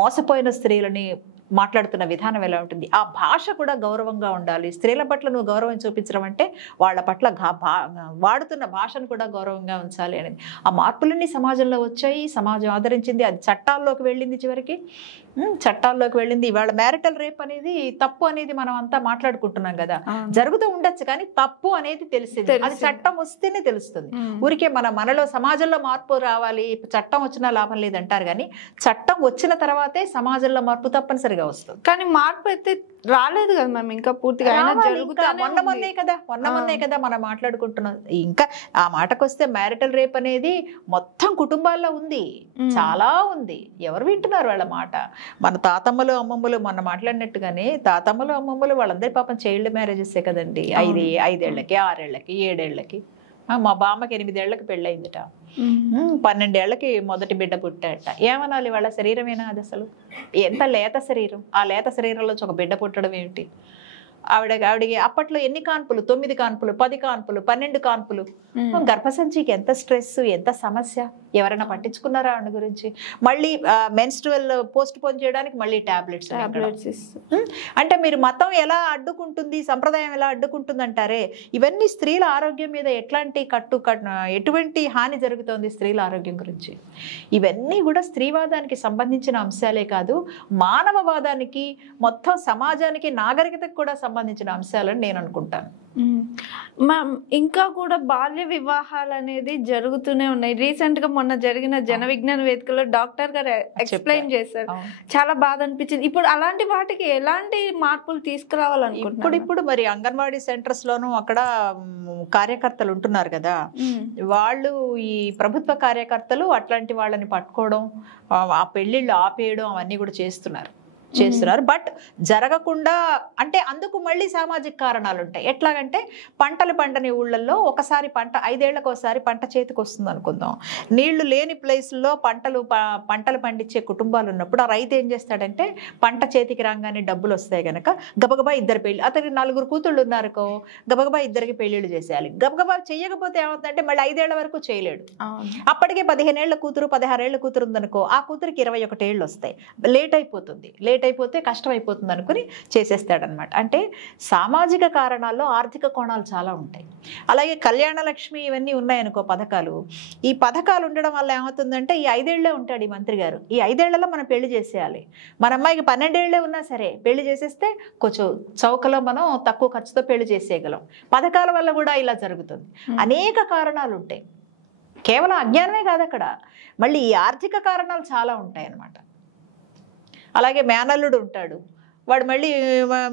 మోసపోయిన స్త్రీలని మాట్లాడుతున్న విధానం ఎలా ఉంటుంది, ఆ భాష కూడా గౌరవంగా ఉండాలి. స్త్రీల పట్ల నువ్వు గౌరవం చూపించడం అంటే వాళ్ళ పట్ల వాడుతున్న భాషను కూడా గౌరవంగా ఉంచాలి అనేది. ఆ మార్పులన్నీ సమాజంలో వచ్చాయి, సమాజం ఆదరించింది, అది చట్టాల్లోకి వెళ్ళింది, చివరికి చట్టాల్లోకి వెళ్ళింది. ఇవాళ మ్యారిటల్ రేప్ అనేది తప్పు అనేది మనం అంతా మాట్లాడుకుంటున్నాం కదా, జరుగుతూ ఉండొచ్చు కానీ తప్పు అనేది తెలిసింది, అది చట్టం వస్తేనే తెలుస్తుంది. ఊరికే మనలో సమాజంలో మార్పు రావాలి, చట్టం వచ్చినా లాభం లేదంటారు కానీ చట్టం వచ్చిన తర్వాతే సమాజంలో మార్పు తప్పనిసరిగా వస్తుంది. కానీ మార్పు అయితే రాలేదు కదా మ్యామ్, ఇంకా పూర్తిగా మొన్నే కదా మనం మాట్లాడుకుంటున్నాం. ఇంకా ఆ మాటకు వస్తే మ్యారిటల్ రేప్ అనేది మొత్తం కుటుంబాల్లో ఉంది, చాలా ఉంది. ఎవరు వింటున్నారు వాళ్ళ మాట? మన తాతమ్మలు అమ్మమ్మలు మొన్న మాట్లాడినట్టుగానే తాతమ్మలు అమ్మమ్మలు వాళ్ళందరి పాపం చైల్డ్ మ్యారేజెసే కదండి. 5 ఏళ్ళకి 6 ఏళ్ళకి 7 ఏళ్ళకి. మా బామ్మకి 8 ఏళ్ళకి పెళ్ళయిందిట, 12 ఏళ్ళకి మొదటి బిడ్డ పుట్టాట. ఏమనాలి, వాళ్ళ శరీరమేనా అది? అసలు ఎంత లేత శరీరం, ఆ లేత శరీరంలో ఒక బిడ్డ పుట్టడం ఏమిటి? ఆవిడకి అప్పట్లో ఎన్ని కాన్పులు? 9 కాన్పులు, 10 కాన్పులు, 12 కాన్పులు. గర్భసంచికి ఎంత స్ట్రెస్, ఎంత సమస్య, ఎవరైనా పట్టించుకున్నారా ఆవిడ గురించి? మళ్ళీ మెన్స్ట్రువల్ పోస్ట్ పోన్ చేయడానికి మళ్ళీ టాబ్లెట్స్. అంటే మీరు మతం ఎలా అడ్డుకుంటుంది, సంప్రదాయం ఎలా అడ్డుకుంటుంది అంటారే, ఇవన్నీ స్త్రీల ఆరోగ్యం మీద ఎటువంటి హాని జరుగుతోంది స్త్రీల ఆరోగ్యం గురించి? ఇవన్నీ కూడా స్త్రీవాదానికి సంబంధించిన అంశాలే కాదు, మానవవాదానికి, మొత్తం సమాజానికి, నాగరికతకు కూడా సంబంధించిన అంశాలని నేను అనుకుంటాను. మ్యామ్, ఇంకా కూడా బాల్య వివాహాలు అనేది జరుగుతూనే ఉన్నాయి. రీసెంట్ గా మొన్న జరిగిన జన విజ్ఞాన వేదికలో డాక్టర్ గారు ఎక్స్ప్లెయిన్ చేశారు, చాలా బాధ అనిపించింది. ఇప్పుడు అలాంటి వాటికి ఎలాంటి మార్పులు తీసుకురావాలనుకుంటున్నారు? ఇప్పుడు మరి అంగన్వాడీ సెంటర్స్ లోను అక్కడ కార్యకర్తలు ఉంటున్నారు కదా, వాళ్ళు ఈ ప్రభుత్వ కార్యకర్తలు అట్లాంటి వాళ్ళని పట్టుకోవడం, ఆ పెళ్లిళ్ళు ఆపేయడం అవన్నీ కూడా చేస్తున్నారు. బట్ జరగకుండా అంటే అందుకు మళ్ళీ సామాజిక కారణాలు ఉంటాయి. ఎట్లాగంటే పంటలు పండని ఊళ్ళల్లో ఒకసారి పంట 5 ఏళ్లకు ఒకసారి పంట చేతికి వస్తుంది అనుకుందాం. నీళ్లు లేని ప్లేసుల్లో పంటలు పండించే కుటుంబాలు ఉన్నప్పుడు ఆ రైతు ఏం చేస్తాడంటే పంట చేతికి రాగానే డబ్బులు వస్తాయి కనుక గబగబా 2 పెళ్లి, అతనికి 4 కూతుళ్ళు ఉన్నారుకో గబగబా 2కి పెళ్లిళ్ళు చేసేయాలి. గబగబా చెయ్యకపోతే ఏమవుతుందంటే మళ్ళీ 5 ఏళ్ల వరకు చేయలేడు. అప్పటికే 15 ఏళ్ల కూతురు 16 ఏళ్ల కూతురు ఉందనుకో, ఆ కూతురికి 21 ఏళ్ళు వస్తాయి. లేట్ అయిపోతే కష్టం అయిపోతుంది అనుకుని చేసేస్తాడనమాట. అంటే సామాజిక కారణాల్లో ఆర్థిక కోణాలు చాలా ఉంటాయి. అలాగే కళ్యాణ లక్ష్మి ఇవన్నీ ఉన్నాయనుకో పథకాలు, ఈ పథకాలు ఉండడం వల్ల ఏమవుతుందంటే ఈ 5 ఏళ్లే ఉంటాడు ఈ మంత్రి గారు, ఈ 5 ఏళ్లలో మనం పెళ్లి చేసేయాలి. మన అమ్మాయికి 12 ఏళ్లే ఉన్నా సరే పెళ్లి చేసేస్తే కొంచెం చౌకలో మనం తక్కువ ఖర్చుతో పెళ్లి చేసేయగలం. పథకాల వల్ల కూడా ఇలా జరుగుతుంది. అనేక కారణాలు ఉంటాయి, కేవలం అజ్ఞానమే కాదు అక్కడ, మళ్ళీ ఈ ఆర్థిక కారణాలు చాలా ఉంటాయి అన్నమాట. అలాగే మేనల్లుడు ఉంటాడు, వాడు మళ్ళీ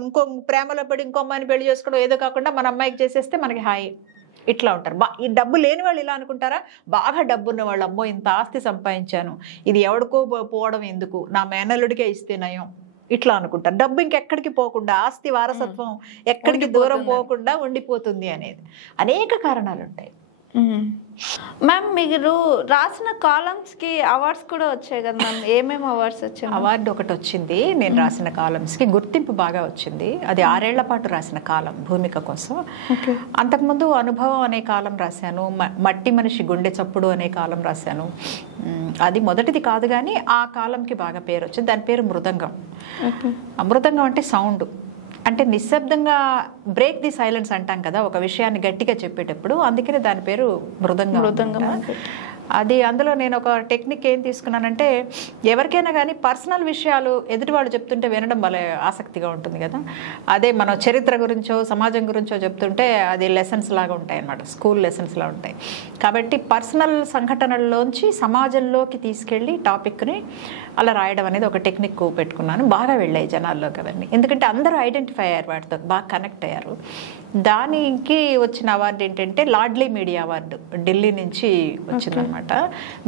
ఇంకో ప్రేమలో పడి ఇంకో అమ్మాయిని పెళ్లి చేసుకోవడం, ఏదో కాకుండా మన అమ్మాయికి చేసేస్తే మనకి హాయి, ఇట్లా ఉంటారు. ఈ డబ్బు లేని వాళ్ళు ఇలా అనుకుంటారా, బాగా డబ్బు ఉన్న వాళ్ళు అమ్మో ఇంత ఆస్తి సంపాదించాను, ఇది ఎవడికో పోవడం ఎందుకు, నా మేనల్లుడికే ఇస్తే నయం, ఇట్లా అనుకుంటారు. డబ్బు ఇంకెక్కడికి పోకుండా, ఆస్తి వారసత్వం ఎక్కడికి దూరం పోకుండా ఉండిపోతుంది అనేది. అనేక కారణాలు ఉంటాయి. మ్యామ్ మీరు రాసిన కాలమ్స్కి అవార్డ్స్ కూడా వచ్చాయి కదా మ్యామ్, ఏమేమి అవార్డ్స్ వచ్చాయి? అవార్డు ఒకటి వచ్చింది నేను రాసిన కాలమ్స్కి, గుర్తింపు బాగా వచ్చింది. అది 6 ఏళ్ల పాటు రాసిన కాలం భూమిక కోసం. అంతకుముందు అనుభవం అనే కాలం రాశాను, మట్టి మనిషి గుండె చప్పుడు అనే కాలం రాశాను. అది మొదటిది కాదు కానీ ఆ కాలంకి బాగా పేరు వచ్చింది. దాని పేరు మృదంగం. మృదంగం అంటే సౌండ్, అంటే నిశ్శబ్దంగా బ్రేక్ ది సైలెన్స్ అంటాం కదా ఒక విషయాన్ని గట్టిగా చెప్పేటప్పుడు, అందుకనే దాని పేరు మృదంగం. అది అందులో నేను ఒక టెక్నిక్ ఏం తీసుకున్నానంటే, ఎవరికైనా కానీ పర్సనల్ విషయాలు ఎదుటి వాళ్ళు చెప్తుంటే వినడం భలే ఆసక్తిగా ఉంటుంది కదా. అదే మనం చరిత్ర గురించో సమాజం గురించో చెప్తుంటే అది లెసన్స్ లాగా ఉంటాయి అన్నమాట, స్కూల్ లెసన్స్ లాగా ఉంటాయి. కాబట్టి పర్సనల్ సంఘటనల్లోంచి సమాజంలోకి తీసుకెళ్ళి టాపిక్ని అలా రాయడం అనేది ఒక టెక్నిక్ పెట్టుకున్నాను. బాగా వెళ్ళాయి జనాల్లోకి అవన్నీ, ఎందుకంటే అందరూ ఐడెంటిఫై అయ్యారు, వాటితో బాగా కనెక్ట్ అయ్యారు. దానికి వచ్చిన అవార్డు ఏంటంటే లాడ్లీ మీడియా అవార్డు, ఢిల్లీ నుంచి వచ్చిందనమాట.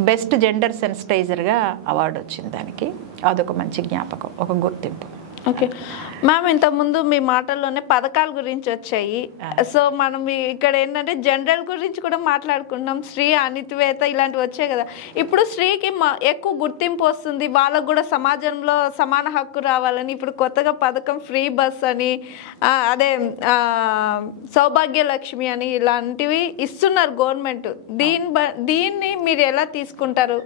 బెస్ట్ జెండర్ సెన్సిటైజర్గా అవార్డు వచ్చింది దానికి. అదొక మంచి జ్ఞాపకం, ఒక గుర్తింపు. ఓకే మ్యామ్, ఇంతకుముందు మీ మాటల్లోనే పథకాల గురించి వచ్చాయి. సో మనం ఇక్కడ ఏంటంటే జనరల్ గురించి కూడా మాట్లాడుకున్నాం, స్త్రీ అణితివేత ఇలాంటివి వచ్చాయి కదా. ఇప్పుడు స్త్రీకి ఎక్కువ గుర్తింపు వస్తుంది, వాళ్ళకు కూడా సమాజంలో సమాన హక్కు రావాలని ఇప్పుడు కొత్తగా పథకం ఫ్రీ బస్ అని, అదే సౌభాగ్య లక్ష్మి అని ఇలాంటివి ఇస్తున్నారు గవర్నమెంట్. దీన్ని మీరు ఎలా తీసుకుంటారు?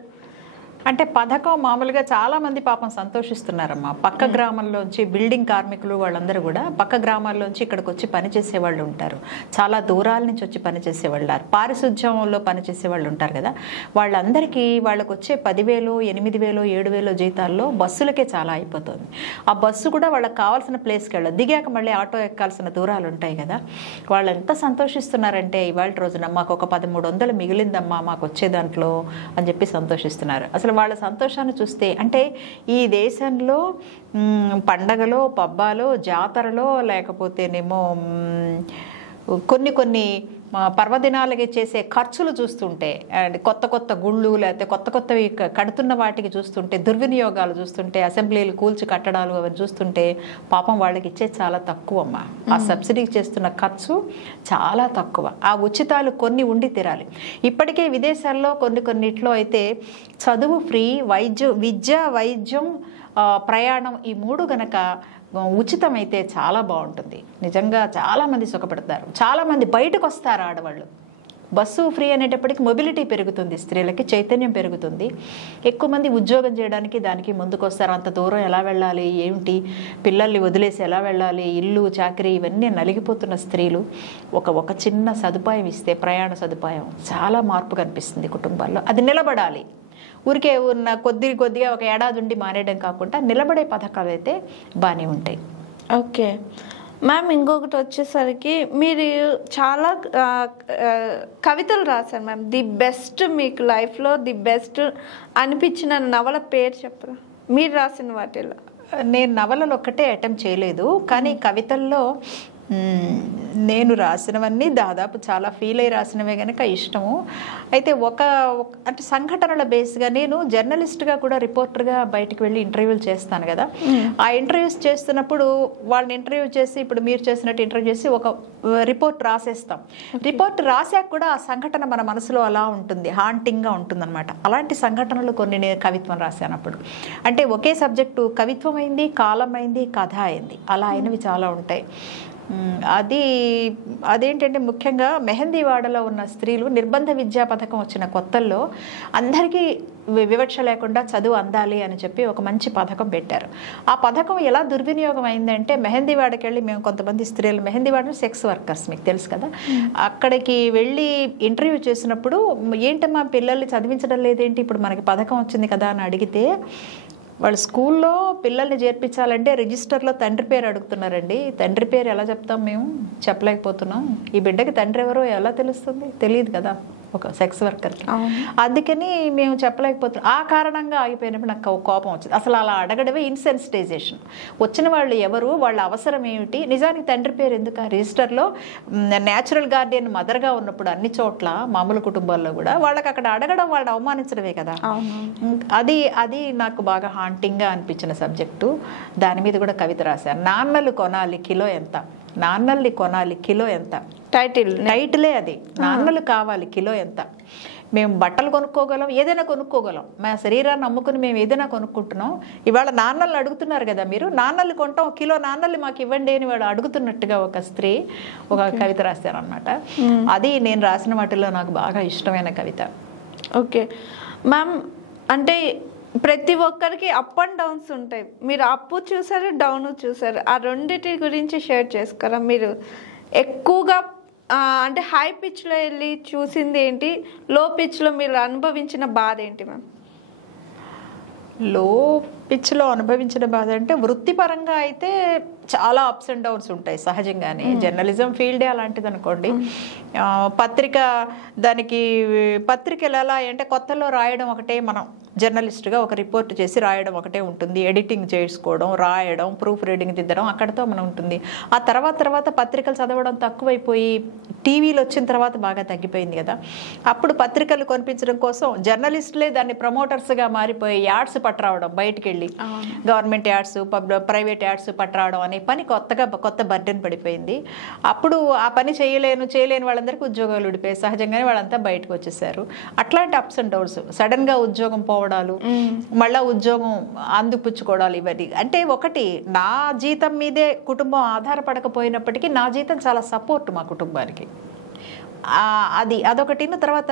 అంటే పథకం మామూలుగా చాలామంది పాపం సంతోషిస్తున్నారమ్మా. పక్క గ్రామంలోంచి బిల్డింగ్ కార్మికులు వాళ్ళందరూ కూడా పక్క గ్రామాల్లోంచి ఇక్కడికి వచ్చి పనిచేసే వాళ్ళు ఉంటారు, చాలా దూరాల నుంచి వచ్చి పనిచేసే వాళ్ళు ఉంటారు, పారిశుధ్యంలో పనిచేసే వాళ్ళు ఉంటారు కదా. వాళ్ళందరికీ వాళ్ళకు వచ్చే 10,000, 8,000, 7,000 జీతాల్లో బస్సులకే చాలా అయిపోతుంది. ఆ బస్సు కూడా వాళ్ళకి కావాల్సిన ప్లేస్కి వెళ్ళదు, దిగాక మళ్ళీ ఆటో ఎక్కాల్సిన దూరాలు ఉంటాయి కదా. వాళ్ళు ఎంత సంతోషిస్తున్నారంటే ఇవాళ రోజున మాకు ఒక 1300 మిగిలిందమ్మా మాకు వచ్చే దాంట్లో అని చెప్పి సంతోషిస్తున్నారు. అసలు వాళ్ళ సంతోషాన్ని చూస్తే, అంటే ఈ దేశంలో పండగలో పబ్బాలో జాతరలో లేకపోతేనేమో కొన్ని పర్వదినాలకి చేసే ఖర్చులు చూస్తుంటే, కొత్త కొత్త గుళ్ళు లేకపోతే కొత్తవి కడుతున్న వాటికి చూస్తుంటే, దుర్వినియోగాలు చూస్తుంటే, అసెంబ్లీలు కూల్చి కట్టడాలు అవన్నీ చూస్తుంటే పాపం వాళ్ళకి ఇచ్చే చాలా తక్కువ అమ్మా. ఆ సబ్సిడీకి చేస్తున్న ఖర్చు చాలా తక్కువ. ఆ ఉచితాలు కొన్ని ఉండి తీరాలి. ఇప్పటికే విదేశాల్లో కొన్నిట్లో అయితే చదువు ఫ్రీ, విద్య వైద్యం ప్రయాణం ఈ 3 గనక ఉచితమైతే చాలా బాగుంటుంది. నిజంగా చాలామంది సుఖపడతారు, చాలామంది బయటకు వస్తారు ఆడవాళ్ళు. బస్సు ఫ్రీ అనేటప్పటికి మొబిలిటీ పెరుగుతుంది, స్త్రీలకి చైతన్యం పెరుగుతుంది, ఎక్కువ మంది ఉద్యోగం చేయడానికి దానికి ముందుకు వస్తారు. అంత దూరం ఎలా వెళ్ళాలి, ఏమిటి, పిల్లల్ని వదిలేసి ఎలా వెళ్ళాలి, ఇల్లు చాకరీ ఇవన్నీ నలిగిపోతున్న స్త్రీలు ఒక చిన్న సదుపాయం ఇస్తే, ప్రయాణ సదుపాయం, చాలా మార్పు కనిపిస్తుంది కుటుంబాల్లో. అది నిలబడాలి. ఊరికే ఉన్న కొద్దిగా ఒక ఏడాది ఉండి మానేయడం కాకుండా నిలబడే పథకాలు అయితే బాగానే ఉంటాయి. ఓకే మ్యామ్, ఇంకొకటి వచ్చేసరికి మీరు చాలా కవితలు రాశారు మ్యామ్. ది బెస్ట్ మీకు లైఫ్లో ది బెస్ట్ అనిపించిన నవల పేరు చెప్పరా మీరు రాసిన వాటిలో? నేను నవలలు ఒక్కటే అటెంప్ట్ చేయలేదు, కానీ కవితల్లో నేను రాసినవన్నీ దాదాపు చాలా ఫీల్ అయ్యి రాసినవే కనుక ఇష్టము. అయితే అంటే సంఘటనల బేస్గా నేను జర్నలిస్ట్గా కూడా రిపోర్టర్గా బయటకు వెళ్ళి ఇంటర్వ్యూలు చేస్తాను కదా. ఆ ఇంటర్వ్యూస్ చేస్తున్నప్పుడు వాళ్ళని ఇంటర్వ్యూ చేసి, ఇప్పుడు మీరు చేసినట్టు ఇంటర్వ్యూ చేసి ఒక రిపోర్ట్ రాసేస్తాం. రిపోర్ట్ రాసాక కూడా ఆ సంఘటన మన మనసులో అలా ఉంటుంది, హాంటింగ్గా ఉంటుందన్నమాట. అలాంటి సంఘటనలు కొన్ని నేను కవిత్వం రాశానప్పుడు. అంటే ఒకే సబ్జెక్టు కవిత్వం అయింది, కాలం అయింది, కథ అయింది, అలా అయినవి చాలా ఉంటాయి. అదేంటంటే ముఖ్యంగా మెహందీవాడలో ఉన్న స్త్రీలు నిర్బంధ విద్యా పథకం వచ్చిన కొత్తల్లో అందరికీ వివక్ష లేకుండా చదువు అందాలి అని చెప్పి ఒక మంచి పథకం పెట్టారు. ఆ పథకం ఎలా దుర్వినియోగం అయిందంటే, మెహందీవాడకి వెళ్ళి మేము కొంతమంది స్త్రీలు, మెహందీవాడని సెక్స్ వర్కర్స్ మీకు తెలుసు కదా, అక్కడికి వెళ్ళి ఇంటర్వ్యూ చేసినప్పుడు ఏంటమ్మా పిల్లల్ని చదివించడం లేదేంటి, ఇప్పుడు మనకి పథకం వచ్చింది కదా అని అడిగితే, వాళ్ళు స్కూల్లో పిల్లల్ని చేర్పించాలంటే రిజిస్టర్లో తండ్రి పేరు అడుగుతున్నారండి. తండ్రి పేరు ఎలా చెప్తాం, మేము చెప్పలేకపోతున్నాం. ఈ బిడ్డకి తండ్రి ఎవరో ఎలా తెలుస్తుంది, తెలియదు కదా ఒక సెక్స్ వర్కర్కి. అందుకని మేము చెప్పలేకపోతున్నాం. ఆ కారణంగా ఆగిపోయినప్పుడు నాకు కోపం వచ్చింది. అసలు అలా అడగడమే ఇన్సెన్సిటైజేషన్. వచ్చిన వాళ్ళు ఎవరు, వాళ్ళ అవసరం ఏమిటి, నిజానికి తండ్రి పేరు ఎందుకు? రిజిస్టర్లో న్యాచురల్ గార్డియన్ మదర్గా ఉన్నప్పుడు అన్ని చోట్ల మామూలు కుటుంబాల్లో కూడా వాళ్ళకి అక్కడ అడగడం వాళ్ళని అవమానించడమే కదా. అది నాకు బాగా హాంటింగ్గా అనిపించిన సబ్జెక్టు. దాని మీద కూడా కవిత రాశాను. నాన్నలు కొనాలి కిలో ఎంత, నాన్నల్ని కొనాలి కిలో ఎంత. టైటిలే అది. నాన్నలు కావాలి కిలో ఎంత. మేము బట్టలు కొనుక్కోగలం, ఏదైనా కొనుక్కోగలం. మా శరీరాన్ని అమ్ముకుని మేము ఏదైనా కొనుక్కుంటున్నాం. ఇవాళ నాన్నలు అడుగుతున్నారు కదా, మీరు నాన్నలు కొంటాం, కిలో నాన్నలు మాకు ఇవ్వండి అని వాడు అడుగుతున్నట్టుగా ఒక స్త్రీ ఒక కవిత రాశారు అనమాట. అది నేను రాసిన వాటిలో నాకు బాగా ఇష్టమైన కవిత. ఓకే మ్యామ్, అంటే ప్రతి ఒక్కరికి అప్ అండ్ డౌన్స్ ఉంటాయి. మీరు అప్పు చూసారు, డౌన్ చూసారు. ఆ రెండింటి గురించి షేర్ చేసుకోరా? మీరు ఎక్కువగా అంటే హై పిచ్లో వెళ్ళి చూసింది ఏంటి, లో పిచ్లో మీరు అనుభవించిన బాధ ఏంటి మ్యామ్? లో పిచ్లో అనుభవించిన బాధ అంటే వృత్తిపరంగా అయితే చాలా అప్స్ అండ్ డౌన్స్ ఉంటాయి సహజంగానే. జర్నలిజం ఫీల్డే అలాంటిది అనుకోండి. పత్రిక దానికి పత్రికలు ఎలా అంటే కొత్తలో రాయడం ఒకటే, మనం జర్నలిస్ట్గా ఒక రిపోర్ట్ చేసి రాయడం ఒకటే ఉంటుంది. ఎడిటింగ్ చేసుకోవడం, రాయడం, ప్రూఫ్ రీడింగ్ దిద్దడం అక్కడితో మనం ఉంటుంది. ఆ తర్వాత పత్రికలు చదవడం తక్కువైపోయి టీవీలు వచ్చిన తర్వాత బాగా తగ్గిపోయింది కదా. అప్పుడు పత్రికలు కొనిపించడం కోసం జర్నలిస్టులే దాన్ని ప్రమోటర్స్గా మారిపోయి యాడ్స్ పట్టరావడం, బయటికి వెళ్ళి గవర్నమెంట్ యాడ్స్, ప్రైవేట్ యాడ్స్ పట్టరావడం అనే పని కొత్త బర్డెన్ పడిపోయింది. అప్పుడు ఆ పని చేయలేని వాళ్ళందరికీ ఉద్యోగాలు ఊడిపోయాయి. సహజంగానే వాళ్ళంతా బయటకు వచ్చేసారు. అట్లాంటి అప్స్ అండ్ డౌన్స్, సడన్గా ఉద్యోగం పోవడాలు, మళ్ళీ ఉద్యోగం అందిపుచ్చుకోవడాలు, ఇవన్నీ. అంటే ఒకటి, నా జీతం మీదే కుటుంబం ఆధారపడకపోయినప్పటికీ నా జీతం చాలా సపోర్ట్ మా కుటుంబానికి. అదొకటి. తర్వాత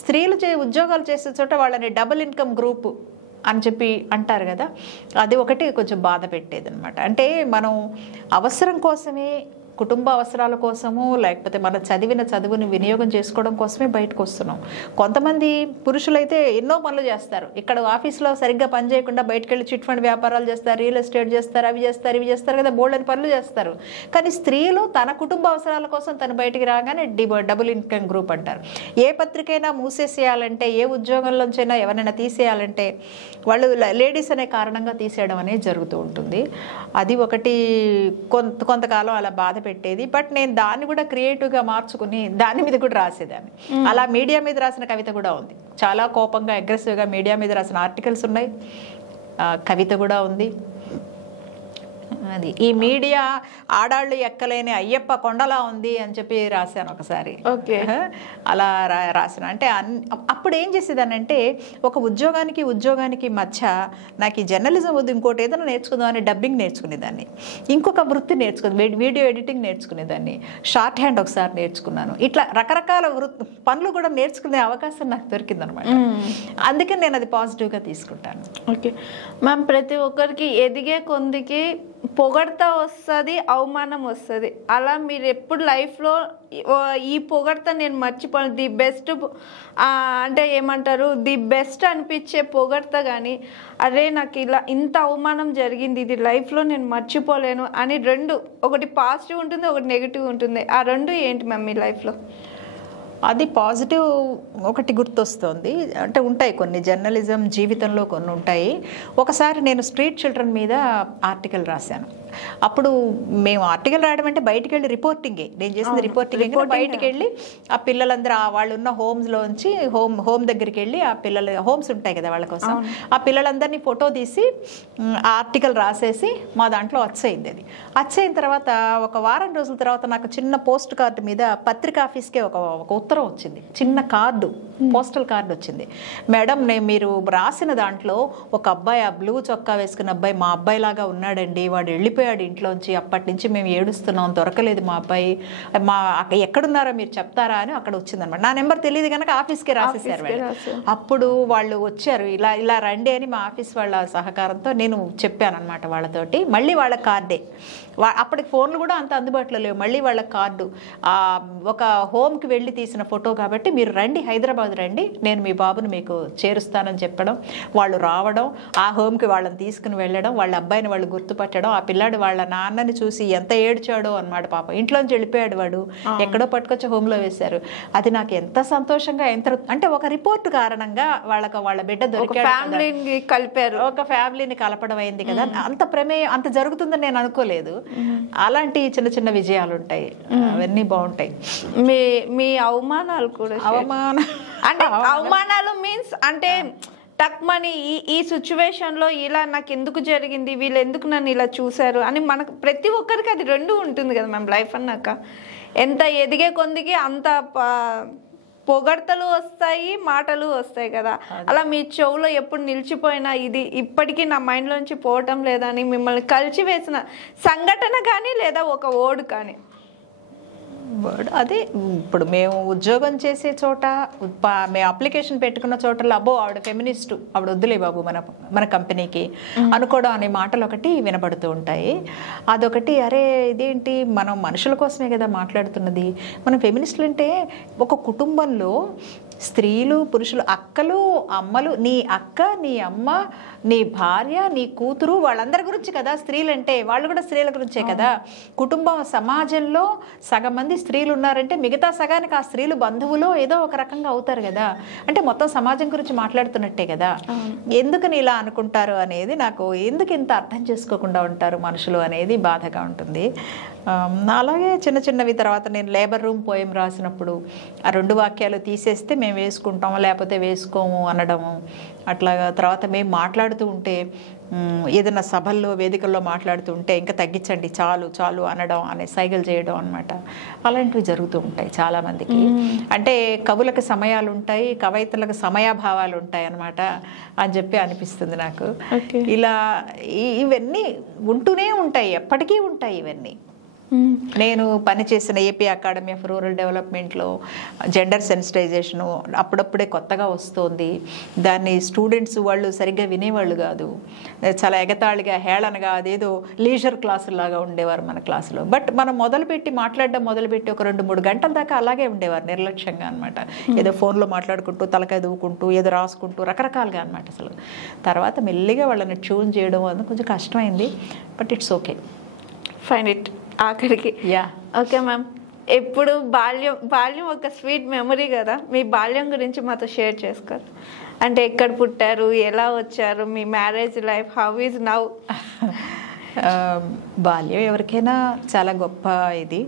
స్త్రీలు ఉద్యోగాలు చేసే చోట వాళ్ళని డబుల్ ఇన్కమ్ గ్రూప్ అని చెప్పి అంటారు కదా, అది ఒకటి కొంచెం బాధ పెట్టేది అనమాట. అంటే మనం అవసరం కోసమే, కుటుంబ అవసరాల కోసము, లేకపోతే మనం చదువుని వినియోగం చేసుకోవడం కోసమే బయటకు వస్తున్నాం. కొంతమంది పురుషులైతే ఎన్నో పనులు చేస్తారు. ఇక్కడ ఆఫీస్లో సరిగ్గా పని చేయకుండా బయటకు వెళ్ళి చిట్ ఫండ్ వ్యాపారాలు చేస్తారు, రియల్ ఎస్టేట్ చేస్తారు, అవి చేస్తారు కదా, బోల్డెన్ పనులు చేస్తారు. కానీ స్త్రీలు తన కుటుంబ అవసరాల కోసం తను బయటికి రాగానే డబుల్ ఇన్కమ్ గ్రూప్ అంటారు. ఏ పత్రికైనా మూసేసేయాలంటే, ఏ ఉద్యోగంలోంచైనా ఎవరైనా తీసేయాలంటే వాళ్ళు లేడీస్ అనే కారణంగా తీసేయడం అనేది జరుగుతూ ఉంటుంది. అది ఒకటి కొంతకాలం అలా బాధ పెట్టేది. బట్ నేను దాన్ని కూడా క్రియేటివ్గా మార్చుకుని దాని మీద కూడా రాసేదాన్ని. అలా మీడియా మీద రాసిన కవిత కూడా ఉంది. చాలా కోపంగా, అగ్రెసివ్గా మీడియా మీద రాసిన ఆర్టికల్స్ ఉన్నాయి, కవిత కూడా ఉంది. అది ఈ మీడియా ఆడాళ్ళు ఎక్కలేని అయ్యప్ప కొండలా ఉంది అని చెప్పి రాశాను ఒకసారి. ఓకే, అలా రాసిన. అంటే అప్పుడు ఏం చేసేదానంటే, ఒక ఉద్యోగానికి మధ్య నాకు ఈ జర్నలిజం వద్దు, ఇంకోటి ఏదైనా నేర్చుకుందాం అని డబ్బింగ్ నేర్చుకునేదాన్ని, ఇంకొక వృత్తి వీడియో ఎడిటింగ్ నేర్చుకునేదాన్ని, షార్ట్ హ్యాండ్ ఒకసారి నేర్చుకున్నాను. ఇట్లా రకరకాల పనులు కూడా నేర్చుకునే అవకాశం నాకు దొరికిందనమాట. అందుకని నేను అది పాజిటివ్గా తీసుకుంటాను. ఓకే మ్యామ్, ప్రతి ఒక్కరికి ఎదిగే కొందికి పొగడ్త వస్తుంది, అవమానం వస్తుంది. అలా మీరు ఎప్పుడు లైఫ్లో ఈ పొగడ్త నేను మర్చిపోను, ది బెస్ట్ అంటే ఏమంటారు, ది బెస్ట్ అనిపించే పొగడ్త కానీ, అరే నాకు ఇలా ఇంత అవమానం జరిగింది, ఇది లైఫ్లో నేను మర్చిపోలేను అని రెండు, ఒకటి పాజిటివ్ ఉంటుంది, ఒకటి నెగిటివ్ ఉంటుంది. ఆ రెండు ఏంటి మ్యామ్ మీ లైఫ్లో? అది పాజిటివ్ ఒకటి గుర్తొస్తుంది. అంటే ఉంటాయి కొన్ని, జర్నలిజం జీవితంలో కొన్ని ఉంటాయి. ఒకసారి నేను స్ట్రీట్ చిల్డ్రన్ మీద ఆర్టికల్ రాశాను. అప్పుడు మేము ఆర్టికల్ రాయడం అంటే బయటికి వెళ్ళి రిపోర్టింగే, నేను చేసింది రిపోర్టింగ్. బయటికి వెళ్ళి ఆ పిల్లలందరూ వాళ్ళు ఉన్న హోమ్స్లోంచి హోమ్ దగ్గరికి వెళ్ళి ఆ పిల్లలు, హోమ్స్ ఉంటాయి కదా వాళ్ళ కోసం, ఆ పిల్లలందరినీ ఫోటో తీసి ఆ ఆర్టికల్ రాసేసి మా దాంట్లో వచ్చేయింది. అది వచ్చేయిన తర్వాత ఒక వారం రోజుల తర్వాత నాకు చిన్న పోస్ట్ కార్డు మీద పత్రికా ఆఫీస్కే ఒక ఉత్తరం వచ్చింది, చిన్న కార్డు, పోస్టల్ కార్డు వచ్చింది. మేడం, మీరు రాసిన దాంట్లో ఒక అబ్బాయి, ఆ బ్లూ చొక్కా వేసుకున్న అబ్బాయి మా అబ్బాయి లాగా ఉన్నాడండి, వాడు వెళ్ళిపోయాడు ఇంట్లోంచి, అప్పటి నుంచి మేము ఏడుస్తున్నాం, దొరకలేదు మా అబ్బాయి, ఎక్కడున్నారో మీరు చెప్తారా అని అక్కడ వచ్చిందనమాట. నా నెంబర్ తెలియదు కనుక ఆఫీస్కే రాసేసారు. అప్పుడు వాళ్ళు వచ్చారు, ఇలా రండి అని మా ఆఫీస్ వాళ్ళ సహకారంతో నేను చెప్పాను అనమాట వాళ్ళతోటి. మళ్ళీ వాళ్ళ కార్డే, అప్పటికి ఫోన్లు కూడా అంత అందుబాటులో లేవు, మళ్ళీ వాళ్ళ కార్డు, ఒక హోమ్కి వెళ్ళి తీసిన ఫోటో కాబట్టి మీరు రండి, హైదరాబాద్ రండి, నేను మీ బాబుని మీకు చేరుస్తానని చెప్పడం, వాళ్ళు రావడం, ఆ హోమ్కి వాళ్ళని తీసుకుని వెళ్ళడం, వాళ్ళ అబ్బాయిని వాళ్ళు గుర్తుపట్టడం, ఆ పిల్లాడు వాళ్ళ నాన్నని చూసి ఎంత ఏడ్చాడో అనమాట. పాపం ఇంట్లోంచి వెళ్ళిపోయాడు వాడు, ఎక్కడో పట్టుకొచ్చి హోమ్లో వేశారు. అది నాకు ఎంత సంతోషంగా, ఎంత అంటే ఒక రిపోర్ట్ కారణంగా వాళ్ళ బిడ్డ దొరికాడు, కలిపారు, ఒక ఫ్యామిలీని కలపడం అయింది కదా. అంత ప్రమేయం అంత జరుగుతుందని నేను అనుకోలేదు. అలాంటి చిన్న చిన్న విజయాలు ఉంటాయి, అవన్నీ బాగుంటాయి. మీ అవమానాలు కూడా, అంటే అవమానాలు మీన్స్ అంటే టక్మని ఈ సిచ్యువేషన్లో ఇలా నాకు ఎందుకు జరిగింది, వీళ్ళు ఎందుకు నన్ను ఇలా చూశారు అని మనకు ప్రతి ఒక్కరికి అది రెండు ఉంటుంది కదా మ్యామ్ లైఫ్ అన్నాక. ఎంత ఎదిగే కొందికి అంత పొగడ్తలు వస్తాయి, మాటలు వస్తాయి కదా. అలా మీ చెవులో ఎప్పుడు నిలిచిపోయినా ఇది ఇప్పటికీ నా మైండ్లోంచి పోవటం లేదని మిమ్మల్ని కలిచివేసిన సంఘటన కానీ లేదా ఒక వర్డ్ కానీ? వర్డ్ అదే, ఇప్పుడు మేము ఉద్యోగం చేసే చోట, మేము అప్లికేషన్ పెట్టుకున్న చోటలో అబ్బో ఆవిడ ఫెమినిస్టు, ఆవిడ వద్దులే బాబు మన కంపెనీకి అనుకోవడం అనే మాటలు ఒకటి వినబడుతూ ఉంటాయి. అదొకటి, అరే ఇదేంటి, మనం మనుషుల కోసమే కదా మాట్లాడుతున్నది, మనం ఫెమినిస్టులు అంటే ఒక కుటుంబంలో స్త్రీలు పురుషులు, అక్కలు అమ్మలు, నీ అక్క నీ అమ్మ నీ భార్య నీ కూతురు వాళ్ళందరి గురించి కదా స్త్రీలు అంటే, వాళ్ళు కూడా స్త్రీల గురించే కదా. కుటుంబం సమాజంలో సగం మంది స్త్రీలు ఉన్నారంటే మిగతా సగానికి ఆ స్త్రీలు బంధువులు ఏదో ఒక రకంగా అవుతారు కదా. అంటే మొత్తం సమాజం గురించి మాట్లాడుతున్నట్టే కదా. ఎందుకని ఇలా అనుకుంటారు అనేది నాకు, ఎందుకు ఇంత అర్థం చేసుకోకుండా ఉంటారు మనుషులు అనేది బాధగా ఉంటుంది. అలాగే చిన్న చిన్నవి. తర్వాత నేను లేబర్ రూమ్ పోయం రాసినప్పుడు ఆ 2 వాక్యాలు తీసేస్తే మేము వేసుకుంటాము లేకపోతే వేసుకోము అనడము అట్లాగా. తర్వాత మేము మాట్లాడుతూ ఉంటే, ఏదైనా సభల్లో వేదికల్లో మాట్లాడుతూ ఉంటే ఇంకా తగ్గించండి చాలు చాలు అనడం, అనే సైగలు చేయడం అనమాట. అలాంటివి జరుగుతూ ఉంటాయి చాలామందికి. అంటే కవులకు సమయాలు ఉంటాయి, కవయితలకు సమయాభావాలు ఉంటాయి అనమాట అని చెప్పి అనిపిస్తుంది నాకు. ఇలా ఇవన్నీ ఉంటూనే ఉంటాయి, ఎప్పటికీ ఉంటాయి ఇవన్నీ. నేను పనిచేసిన ఏపీ అకాడమీ ఆఫ్ రూరల్ డెవలప్మెంట్లో జెండర్ సెన్సిటైజేషను అప్పుడప్పుడే కొత్తగా వస్తుంది. దాన్ని స్టూడెంట్స్ వాళ్ళు సరిగ్గా వినేవాళ్ళు కాదు, చాలా ఎగతాళిగా హేళనగా అదేదో లీజర్ క్లాసులాగా ఉండేవారు మన క్లాసులో. బట్ మనం మాట్లాడడం మొదలుపెట్టి ఒక 2-3 గంటల దాకా అలాగే ఉండేవారు నిర్లక్ష్యంగా అనమాట. ఏదో ఫోన్లో మాట్లాడుకుంటూ తలకాయ దువ్వుకుంటూ ఏదో రాసుకుంటూ రకరకాలుగా అనమాట. అసలు తర్వాత మెల్లిగా వాళ్ళని ట్యూన్ చేయడం అనేది కొంచెం కష్టమైంది, but it's okay, fine it ఆఖరికి. ఓకే మ్యామ్, ఎప్పుడు బాల్యం ఒక స్వీట్ మెమరీ కదా, మీ బాల్యం గురించి మాతో షేర్ చేసుకోరు. అంటే ఎక్కడ పుట్టారు, ఎలా వచ్చారు, మీ marriage life how is now? బాల్యం ఎవరికైనా చాలా గొప్ప ఇది.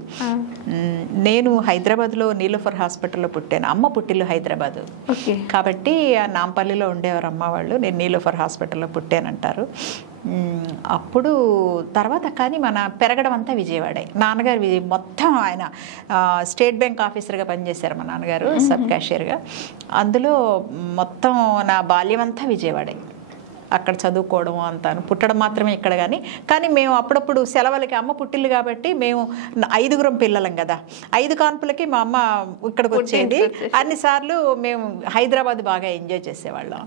నేను హైదరాబాద్లో నీలోఫర్ హాస్పిటల్లో పుట్టాను. అమ్మ పుట్టిల్లు హైదరాబాదు కాబట్టి నాంపల్లిలో ఉండేవారు అమ్మ వాళ్ళు. నేను నీలోఫర్ హాస్పిటల్లో పుట్టానంటారు. అప్పుడు తర్వాత కానీ మన పెరగడం అంతా విజయవాడే. నాన్నగారు మొత్తం ఆయన స్టేట్ బ్యాంక్ ఆఫీసర్గా పనిచేశారు మా నాన్నగారు, సబ్ క్యాషియర్గా. అందులో మొత్తం నా బాల్యం అంతా విజయవాడే. అక్కడ చదువుకోవడం అంతాను, పుట్టడం మాత్రమే ఇక్కడ. కానీ మేము అప్పుడప్పుడు సెలవులకి, అమ్మ పుట్టిల్లు కాబట్టి మేము 5గురం పిల్లలం కదా, 5 కాన్పులకి మా అమ్మ ఇక్కడికి వచ్చేది. అన్నిసార్లు మేము హైదరాబాద్ బాగా ఎంజాయ్ చేసేవాళ్ళం.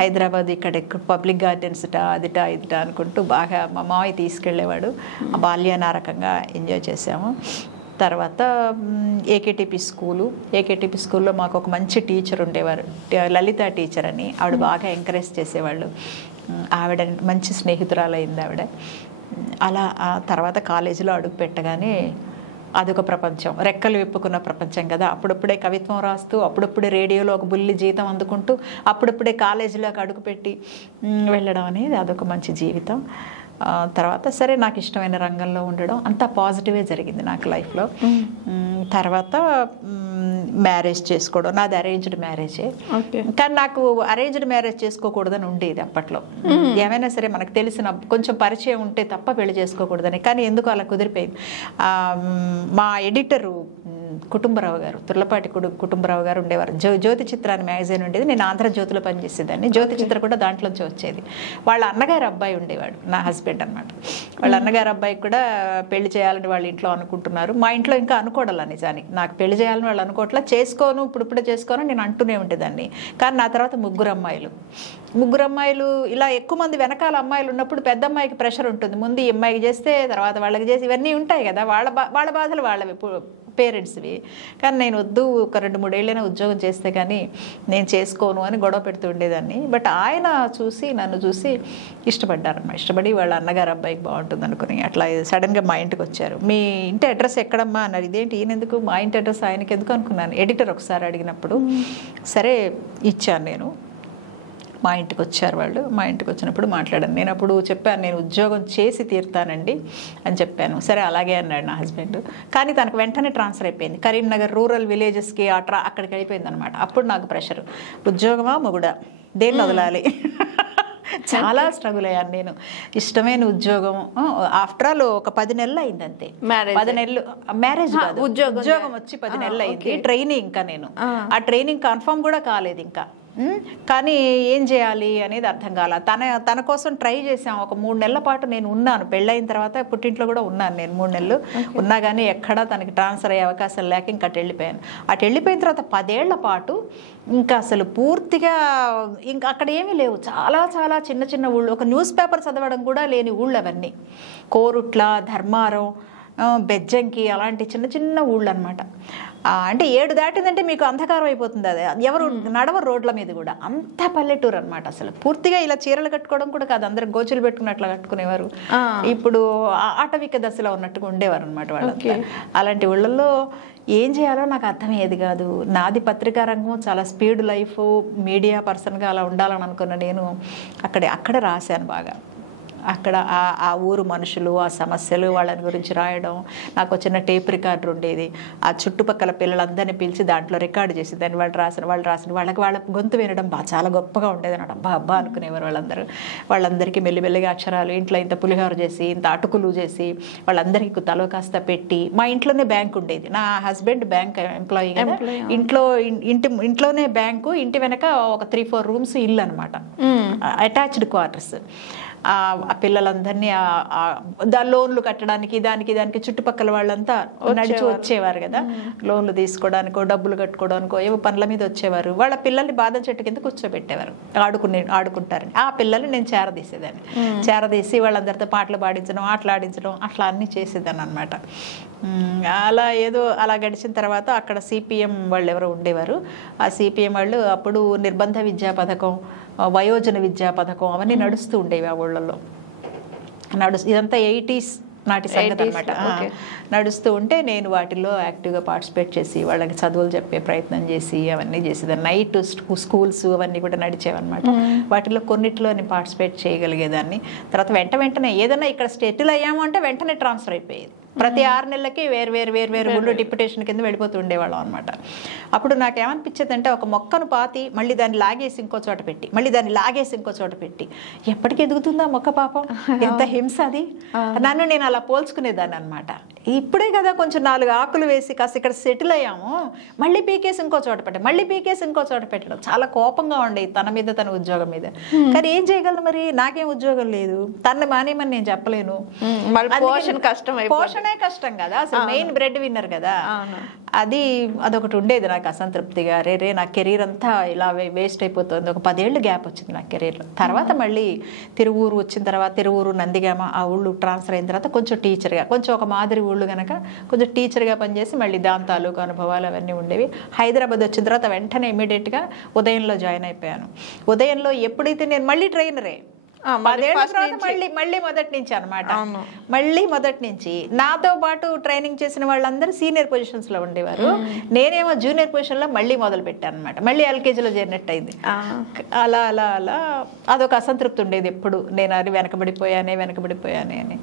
హైదరాబాద్ ఇక్కడ పబ్లిక్ గార్డెన్స్ అదిట ఇదిట అనుకుంటూ బాగా మా మామయ్య తీసుకెళ్ళేవాడు. ఆ బాల్యాన్ని ఆ రకంగా ఎంజాయ్ చేసాము. తర్వాత ఏకేటీపీ స్కూల్లో మాకు ఒక మంచి టీచర్ ఉండేవారు, లలిత టీచర్ అని. ఆవిడ బాగా ఎంకరేజ్ చేసేవాళ్ళు. ఆవిడ మంచి స్నేహితురాలు అయింది ఆవిడ. అలా తర్వాత కాలేజీలో అడుగు పెట్టగానే అదొక ప్రపంచం, రెక్కలు విప్పుకున్న ప్రపంచం కదా. అప్పుడప్పుడే కవిత్వం రాస్తూ, అప్పుడప్పుడే రేడియోలో ఒక బుల్లి జీతం అందుకుంటూ, అప్పుడప్పుడే కాలేజీలోకి అడుగుపెట్టి వెళ్ళడం అనేది అదొక మంచి జీవితం. తర్వాత సరే నాకు ఇష్టమైన రంగంలో ఉండడం అంతా పాజిటివే జరిగింది నాకు లైఫ్లో. తర్వాత మ్యారేజ్ చేసుకోవడం, నాది అరేంజ్డ్ మ్యారేజే. కానీ నాకు అరేంజ్డ్ మ్యారేజ్ చేసుకోకూడదని ఉండేది అప్పట్లో. ఏమైనా సరే మనకు తెలిసిన కొంచెం పరిచయం ఉంటే తప్ప పెళ్లి చేసుకోకూడదని. కానీ ఎందుకు అలా కుదిరిపోయింది. మా ఎడిటరు కుటుంబరావు గారు, తుర్లపాటి కుటుంబరావు గారు ఉండేవారు. జ్యోతి చిత్ర అని మ్యాగజైన్ ఉండేది. నేను ఆంధ్రజ్యోతిలో పనిచేసేదాన్ని. జ్యోతి చిత్ర కూడా దాంట్లోంచి వచ్చేది. వాళ్ళ అన్నగారు అబ్బాయి ఉండేవాడు, నా హస్బెండ్ అనమాట. వాళ్ళ అన్నగారు అబ్బాయికి కూడా పెళ్లి చేయాలని వాళ్ళ ఇంట్లో అనుకుంటున్నారు. మా ఇంట్లో ఇంకా అనుకోవడాల నిజానికి. నాకు పెళ్లి చేయాలని వాళ్ళు అనుకోవట్లా. చేసుకోను, ఇప్పుడే చేసుకోను నేను అంటూనే ఉండేదాన్ని. కానీ నా తర్వాత 3 అమ్మాయిలు ఇలా ఎక్కువ మంది వెనకాల అమ్మాయిలు ఉన్నప్పుడు పెద్ద అమ్మాయికి ప్రెషర్ ఉంటుంది. ముందు ఈ అమ్మాయికి చేస్తే తర్వాత వాళ్ళకి చేసి ఇవన్నీ ఉంటాయి కదా, వాళ్ళ బాధలు వాళ్ళవి పేరెంట్స్వి. కానీ నేను వద్దు, ఒక 2-3 ఏళ్ళైనా ఉద్యోగం చేస్తే కానీ నేను చేసుకోను అని గొడవ పెడుతూ ఉండేదాన్ని. బట్ ఆయన నన్ను చూసి ఇష్టపడ్డారన్నమాట. ఇష్టపడి వాళ్ళ అన్నగారు అబ్బాయికి బాగుంటుంది అనుకుని అట్లా సడన్గా మా ఇంటికి వచ్చారు. మీ ఇంటి అడ్రస్ ఎక్కడమ్మా అన్నారు. ఇదేంటి ఈయనెందుకు, మా ఇంటి అడ్రస్ ఆయనకి ఎందుకు అనుకున్నాను. ఎడిటర్ ఒకసారి అడిగినప్పుడు సరే ఇచ్చాను నేను. మా ఇంటికి వచ్చారు వాళ్ళు. మా ఇంటికి వచ్చినప్పుడు మాట్లాడాను. నేను అప్పుడు చెప్పాను, నేను ఉద్యోగం చేసి తీరుతానండి అని చెప్పాను. సరే అలాగే అన్నాడు నా హస్బెండ్. కానీ తనకు వెంటనే ట్రాన్స్ఫర్ అయిపోయింది. కరీంనగర్ రూరల్ విలేజెస్కి అక్కడికి అయిపోయింది అనమాట. అప్పుడు నాకు ప్రెషర్, ఉద్యోగమా మొగుడా, దేన్ని వదలాలి చాలా స్ట్రగుల్ అయ్యాను నేను. ఇష్టమైన ఉద్యోగం, ఆఫ్టర్ ఆల్ ఒక 10 నెలలు అయింది అంతే. 10 నెలలు మ్యారేజ్ కాదు, ఉద్యోగం వచ్చి 10 నెలలు అయింది. ట్రైనింగ్ ఇంకా నేను ఆ ట్రైనింగ్ కన్ఫర్మ్ కూడా కాలేదు ఇంకా. కానీ ఏం చేయాలి అనేది అర్థం కాల. తన కోసం ట్రై చేసాం. ఒక 3 నెలల పాటు నేను ఉన్నాను. పెళ్ళైన తర్వాత పుట్టింట్లో కూడా ఉన్నాను నేను 3 నెలలు ఉన్నా కానీ ఎక్కడా తనకి ట్రాన్స్ఫర్ అయ్యే అవకాశం లేక ఇంకా అటు వెళ్ళిపోయాను. అటు వెళ్ళిపోయిన తర్వాత 10 ఏళ్ల పాటు ఇంకా అసలు పూర్తిగా ఇంకా అక్కడ ఏమీ లేవు. చాలా చాలా చిన్న చిన్న ఊళ్ళు, ఒక న్యూస్ పేపర్ చదవడం కూడా లేని ఊళ్ళు అవన్నీ. కోరుట్ల, ధర్మారం, బెజ్జంకి అలాంటి చిన్న చిన్న ఊళ్ళు అనమాట. అంటే 7 దాటిందంటే మీకు అంధకారం అయిపోతుంది. అది ఎవరు నడవరు రోడ్ల మీద కూడా. అంత పల్లెటూరు అనమాట. అసలు పూర్తిగా ఇలా చీరలు కట్టుకోవడం కూడా కాదు, అందరూ గోచులు పెట్టుకున్నట్లు కట్టుకునేవారు. ఇప్పుడు ఆటవిక దశలో ఉన్నట్టుగా ఉండేవారు అనమాట వాళ్ళంతా. అలాంటి ఊళ్ళల్లో ఏం చేయాలో నాకు అర్థమయ్యేది కాదు. నాది పత్రికా రంగం, చాలా స్పీడ్ లైఫ్, మీడియా పర్సన్గా అలా ఉండాలని అనుకున్న నేను అక్కడ రాశాను బాగా. అక్కడ ఆ ఊరు మనుషులు, ఆ సమస్యలు, వాళ్ళని గురించి రాయడం. నాకు చిన్న టేప్ రికార్డర్ ఉండేది. ఆ చుట్టుపక్కల పిల్లలందరినీ పిలిచి దాంట్లో రికార్డు చేసేదాన్ని. వాళ్ళు రాసిన వాళ్ళ గొంతు వినడం చాలా గొప్పగా ఉండేది అన్నమాట. అబ్బా అనుకునేవారు వాళ్ళందరూ. వాళ్ళందరికీ మెల్లిమెల్లిగా అక్షరాలు, ఇంట్లో ఇంత పులిహోర చేసి, ఇంత అటుకులు చేసి, వాళ్ళందరికీ తలో కాస్త పెట్టి. మా ఇంట్లోనే బ్యాంక్ ఉండేది. నా హస్బెండ్ బ్యాంక్ ఎంప్లాయీ కదా, ఇంట్లోనే బ్యాంకు, ఇంటి వెనక ఒక 3-4 రూమ్స్ ఇల్లు అనమాట, అటాచ్డ్ క్వార్టర్స్. ఆ పిల్లలందరినీ లోన్లు కట్టడానికి దానికి చుట్టుపక్కల వాళ్ళంతా నడిచి వచ్చేవారు కదా, లోన్లు తీసుకోవడానికో డబ్బులు కట్టుకోవడానికో ఏవో పనుల మీద వచ్చేవారు. వాళ్ళ పిల్లల్ని బాదం చెట్టు కింద కూర్చోబెట్టేవారు, ఆడుకుంటారని. ఆ పిల్లల్ని నేను చేరదీసేదాన్ని. చేరదీసి వాళ్ళందరితో పాటలు పాడించడం, ఆటలాడించడం, అట్లా అన్నీ చేసేదాన్ని అనమాట. అలా అలా గడిచిన తర్వాత అక్కడ సిపిఎం వాళ్ళు ఎవరో ఉండేవారు. ఆ సిపిఎం వాళ్ళు అప్పుడు నిర్బంధ విద్యా పథకం, వయోజన విద్యా పథకం అవన్నీ నడుస్తూ ఉండేవి ఆ ఊళ్ళల్లో. ఇదంతా 80s నాటి సంగతి అనమాట. నడుస్తూ ఉంటే నేను వాటిల్లో యాక్టివ్గా పార్టిసిపేట్ చేసి వాళ్ళకి చదువులు చెప్పే ప్రయత్నం చేసి అవన్నీ చేసేదాన్ని. నైట్ స్కూల్స్ అవన్నీ కూడా నడిచేవన్నమాట. వాటిలో కొన్నిట్లో నేను పార్టిసిపేట్ చేయగలిగేదాన్ని. తర్వాత వెంటనే ఏదైనా ఇక్కడ సెటిల్ అయ్యాము అంటే వెంటనే ట్రాన్స్ఫర్ అయిపోయేది. ప్రతి 6 నెలలకి వేరు ఊళ్ళో డిప్యుటేషన్ కింద వెళ్ళిపోతూ ఉండేవాళ్ళం అనమాట. అప్పుడు నాకేమనిపించేది అంటే, ఒక మొక్కను పాతి మళ్ళీ దాన్ని లాగేసి ఇంకో చోట పెట్టి, మళ్ళీ దాన్ని లాగేసి ఇంకో చోట పెట్టి, ఎప్పటికి ఎదుగుతుందా మొక్క పాపం, ఎంత హింస అది. నన్ను నేను అలా పోల్చుకునేదాన్ని అనమాట. ఇప్పుడే కదా కొంచెం 4 ఆకులు వేసి కాస్త ఇక్కడ సెటిల్ అయ్యాము, మళ్ళీ పీకేసి ఇంకో చోట పెట్టాం, మళ్ళీ పీకేసి ఇంకో చోట పెట్టడం. చాలా కోపంగా ఉండేది తన మీద, తన ఉద్యోగం మీద. కానీ ఏం చేయగలను మరి, నాకేం ఉద్యోగం లేదు, తనని మానేమని నేను చెప్పలేను. పోషణే కష్టం కదా, అసలు మెయిన్ బ్రెడ్ విన్నర్ కదా. అదొకటి ఉండేది నాకు అసంతృప్తిగా. రే నా కెరీర్ అంతా ఇలా వేస్ట్ అయిపోతుంది. ఒక 10 ఏళ్ళు గ్యాప్ వచ్చింది నా కెరీర్లో. తర్వాత మళ్ళీ తిరువూరు వచ్చిన తర్వాత, తిరువూరు నందిగామ ఆ ఊళ్ళు ట్రాన్స్ఫర్ అయిన తర్వాత కొంచెం టీచర్గా, కొంచెం ఒక మాదిరి ఊళ్ళు కనుక కొంచెం టీచర్గా పనిచేసి మళ్ళీ దాని తాలూకు అనుభవాలు అవన్నీ ఉండేవి. హైదరాబాద్ వచ్చిన తర్వాత వెంటనే ఇమీడియట్గా ఉదయంలో జాయిన్ అయిపోయాను. ఉదయంలో ఎప్పుడైతే నేను మళ్ళీ ట్రైనరే, 10 ఏళ్ళ తర్వాత మళ్ళీ మొదటి నుంచి అనమాట. మళ్ళీ మొదటి నుంచి నాతో పాటు ట్రైనింగ్ చేసిన వాళ్ళందరూ సీనియర్ పొజిషన్స్ లో ఉండేవారు. నేనేమో జూనియర్ పొజిషన్ లో మళ్ళీ మొదలు పెట్టాను అనమాట. మళ్ళీ ఎల్కేజీలో చేరినట్టు అయింది. అలా అలా అలా అదొక అసంతృప్తి ఉండేది ఎప్పుడు. నేను అది వెనకబడిపోయానే అని.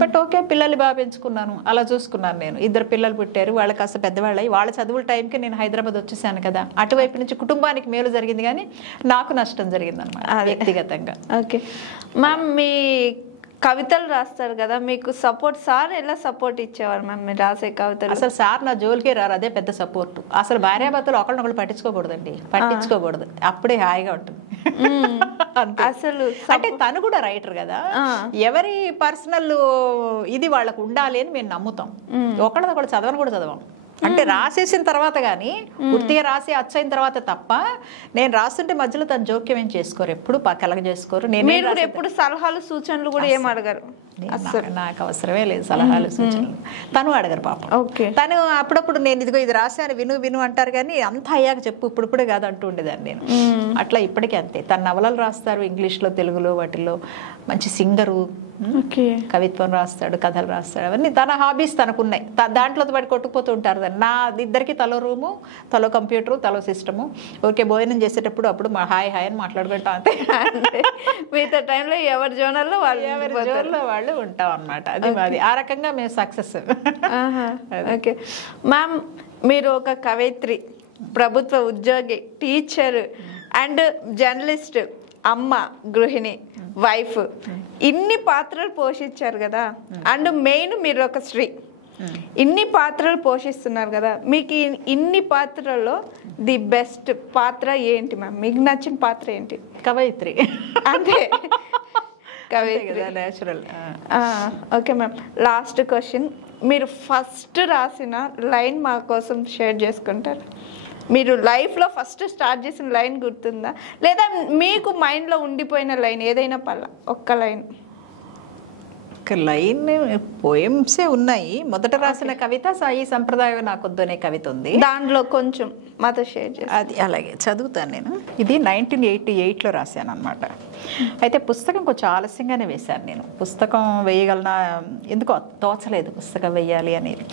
బట్ ఓకే, పిల్లలు బాగా పెంచుకున్నాను, అలా చూసుకున్నాను. నేను 2 పిల్లలు పుట్టారు, వాళ్ళకి కాస్త పెద్దవాళ్ళయి. వాళ్ళ చదువుల టైంకి నేను హైదరాబాద్ వచ్చేసాను కదా. అటువైపు నుంచి కుటుంబానికి మేలు జరిగింది కానీ నాకు నష్టం జరిగింది అనమాట వ్యక్తిగతంగా. ఓకే మ్యామ్, మీ కవితలు రాస్తారు కదా, మీకు సపోర్ట్ సార్ ఎలా సపోర్ట్ ఇచ్చేవారు మ్యామ్ మీరు రాసే కవితలు? అసలు సార్ నా జోలికే రారు, అదే పెద్ద సపోర్ట్. అసలు భార్యాభర్తలు ఒకళ్ళనొకళ్ళు పట్టించుకోకూడదు, అప్పుడే హాయిగా ఉంటుంది. అసలు అంటే తను కూడా రైటర్ కదా, ఎవరి పర్సనల్ ఇది వాళ్ళకు ఉండాలి అని మేము నమ్ముతాం. ఒకళ్ళదొకళ్ళు చదవని కూడా చదవం. అంటే రాసేసిన తర్వాత కానీ, పూర్తిగా రాసి అచ్చైన తర్వాత తప్ప, నేను రాస్తుంటే మధ్యలో తను జోక్యం ఏం చేసుకోరు, ఎప్పుడు కలగ చేసుకోరు. నేను ఎప్పుడు సలహాలు సూచనలు కూడా ఏం అడగరు. నాకు అవసరమే లేదు సలహాలు సూచనలు, తను అడగరు పాపం. తను అప్పుడప్పుడు నేను ఇదిగో ఇది రాశాను విను అంటారు కానీ, అంత అయ్యాక చెప్పు, ఇప్పుడే కాదు అంటూ ఉండేదాన్ని నేను. అట్లా ఇప్పటికీ అంతే. తన నవలలు రాస్తారు ఇంగ్లీష్లో, తెలుగులో, వాటిల్లో. మంచి సింగరు, కవిత్వం రాస్తాడు, కథలు రాస్తాడు. అవన్నీ తన హాబీస్ తనకున్నాయి. దాంట్లో పాటు కొట్టుకుపోతూ ఉంటారు. నా 2కి తలో రూము, తలో కంప్యూటరు, తలో సిస్టము. ఓకే, భోజనం చేసేటప్పుడు అప్పుడు హాయ్ అని మాట్లాడుకుంటాం అంతే. మిగతా టైంలో ఎవరి జోనల్లో వాళ్ళు ఉంటాం అనమాట. అది మాది. ఆ రకంగా మేము సక్సెస్. ఓకే మ్యామ్, మీరు ఒక కవయిత్రి, ప్రభుత్వ ఉద్యోగి, టీచర్ అండ్ జర్నలిస్ట్, అమ్మ, గృహిణి, వైఫ్, ఇన్ని పాత్రలు పోషించారు కదా. అండ్ మెయిన్ మీరు ఒక స్త్రీ, ఇన్ని పాత్రలు పోషిస్తున్నారు కదా. మీకు ఇన్ని పాత్రల్లో ది బెస్ట్ పాత్ర ఏంటి మ్యామ్? మీకు నచ్చిన పాత్ర ఏంటి? కవయిత్రి. అంతే, కవయిత్రి, natural. Okay ma'am, last question. మీరు ఫస్ట్ రాసిన లైన్ మా కోసం షేర్ చేసుకుంటారు? మీరు లైఫ్లో ఫస్ట్ స్టార్ట్ చేసిన లైన్ గుర్తుందా, లేదా మీకు మైండ్లో ఉండిపోయిన లైన్ ఏదైనా ఒక్క లైన్? ఒక లైన్ పోయమ్సే ఉన్నాయి. మొదట రాసిన కవిత సాయి సంప్రదాయం నాకొద్దు అనే కవిత ఉంది. దాంట్లో కొంచెం మాతో షేర్ చేసి. అది అలాగే చదువుతాను నేను. ఇది 1988లో రాశాను అనమాట. అయితే పుస్తకం కొంచెం ఆలస్యంగానే వేశాను నేను. పుస్తకం వేయగలనా ఎందుకో తోచలేదు పుస్తకం వేయాలి అనేది.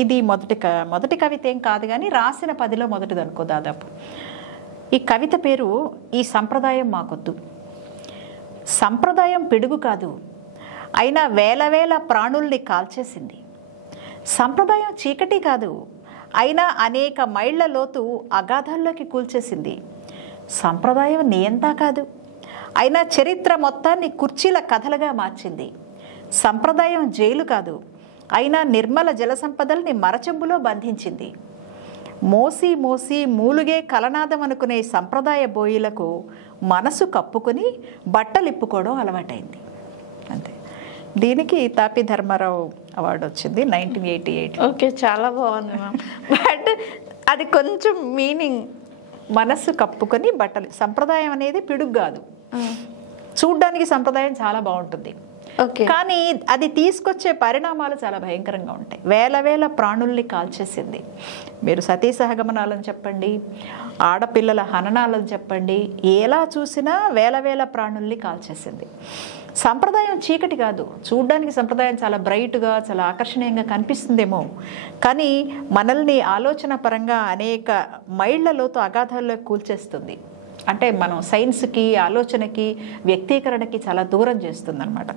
ఇది మొదటి కవిత ఏం కాదు కానీ రాసిన 10లో మొదటిది అనుకో దాదాపు. ఈ కవిత పేరు ఈ సంప్రదాయం మాకొద్దు. సంప్రదాయం పిడుగు కాదు, అయినా వేల వేల ప్రాణుల్ని కాల్చేసింది. సంప్రదాయం చీకటి కాదు, అయినా అనేక మైళ్ళ లోతు అగాధాల్లోకి కూల్చేసింది. సంప్రదాయం నియంత కాదు, అయినా చరిత్ర మొత్తాన్ని కుర్చీల కథలుగా మార్చింది. సంప్రదాయం జైలు కాదు, అయినా నిర్మల జల సంపదల్ని మరచెంబులో బంధించింది. మోసి మోసి మూలుగే కలనాదం అనుకునే సంప్రదాయ బోయిలకు మనసు కప్పుకొని బట్టలిప్పుకోవడం అలవాటైంది. అంతే. దీనికి తాపి ధర్మారావు అవార్డు వచ్చింది 1988. ఓకే, చాలా బాగుంది మ్యామ్. బట్ అది కొంచెం మీనింగ్, మనసు కప్పుకొని బట్టలు. సంప్రదాయం అనేది పిడుగు కాదు, చూడ్డానికి సంప్రదాయం చాలా బాగుంటుంది. ఓకే, కానీ అది తీసుకొచ్చే పరిణామాలు చాలా భయంకరంగా ఉంటాయి. వేల వేల ప్రాణుల్ని కాల్చేసింది. మీరు సతీ సహగమనాలను చెప్పండి, ఆడపిల్లల హననాలను చెప్పండి, ఎలా చూసినా వేల వేల ప్రాణుల్ని కాల్చేసింది. సంప్రదాయం చీకటి కాదు, చూడ్డానికి సంప్రదాయం చాలా బ్రైట్గా చాలా ఆకర్షణీయంగా కనిపిస్తుందేమో, కానీ మనల్ని ఆలోచన పరంగా అనేక మైళ్లలోతో అగాధాల్లో కూల్చేస్తుంది. అంటే మనం సైన్స్కి, ఆలోచనకి, వ్యక్తీకరణకి చాలా దూరం చేస్తుంది అనమాట.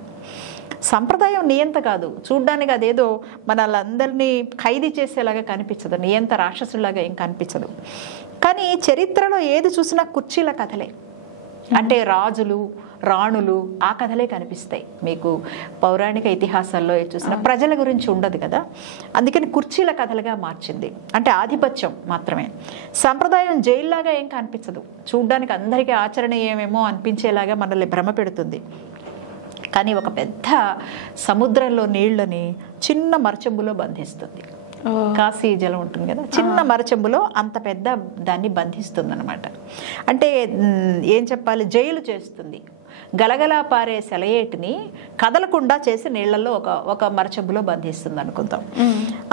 సంప్రదాయం నియంత కాదు, చూడ్డానికి అదేదో మనలందరినీ ఖైదీ చేసేలాగా కనిపించదు, నియంత రాక్షసులాగా ఏం కనిపించదు. కానీ చరిత్రలో ఏది చూసినా కుర్చీల కథలే. అంటే రాజులు, రాణులు, ఆ కథలే కనిపిస్తాయి మీకు. పౌరాణిక ఇతిహాసాల్లో చూసిన ప్రజల గురించి ఉండదు కదా, అందుకని కుర్చీల కథలుగా మార్చింది. అంటే ఆధిపత్యం మాత్రమే. సంప్రదాయం జైల్లాగా ఏం కనిపించదు, చూడ్డానికి అందరికీ ఆచరణీయమేమో అనిపించేలాగా మనల్ని భ్రమ పెడుతుంది. కానీ ఒక పెద్ద సముద్రంలో నీళ్ళని చిన్న మరచెంబులో బంధిస్తుంది. కాశీ జలం ఉంటుంది కదా, చిన్న మరచెంబులో అంత పెద్ద దాన్ని బంధిస్తుంది అనమాట. అంటే ఏం చెప్పాలి, జైలు చేస్తుంది. గలగలా పారే సెలయేటిని కదలకుండా చేసి నీళ్లలో ఒక మరచెంబులో బంధిస్తుంది అనుకుందాం.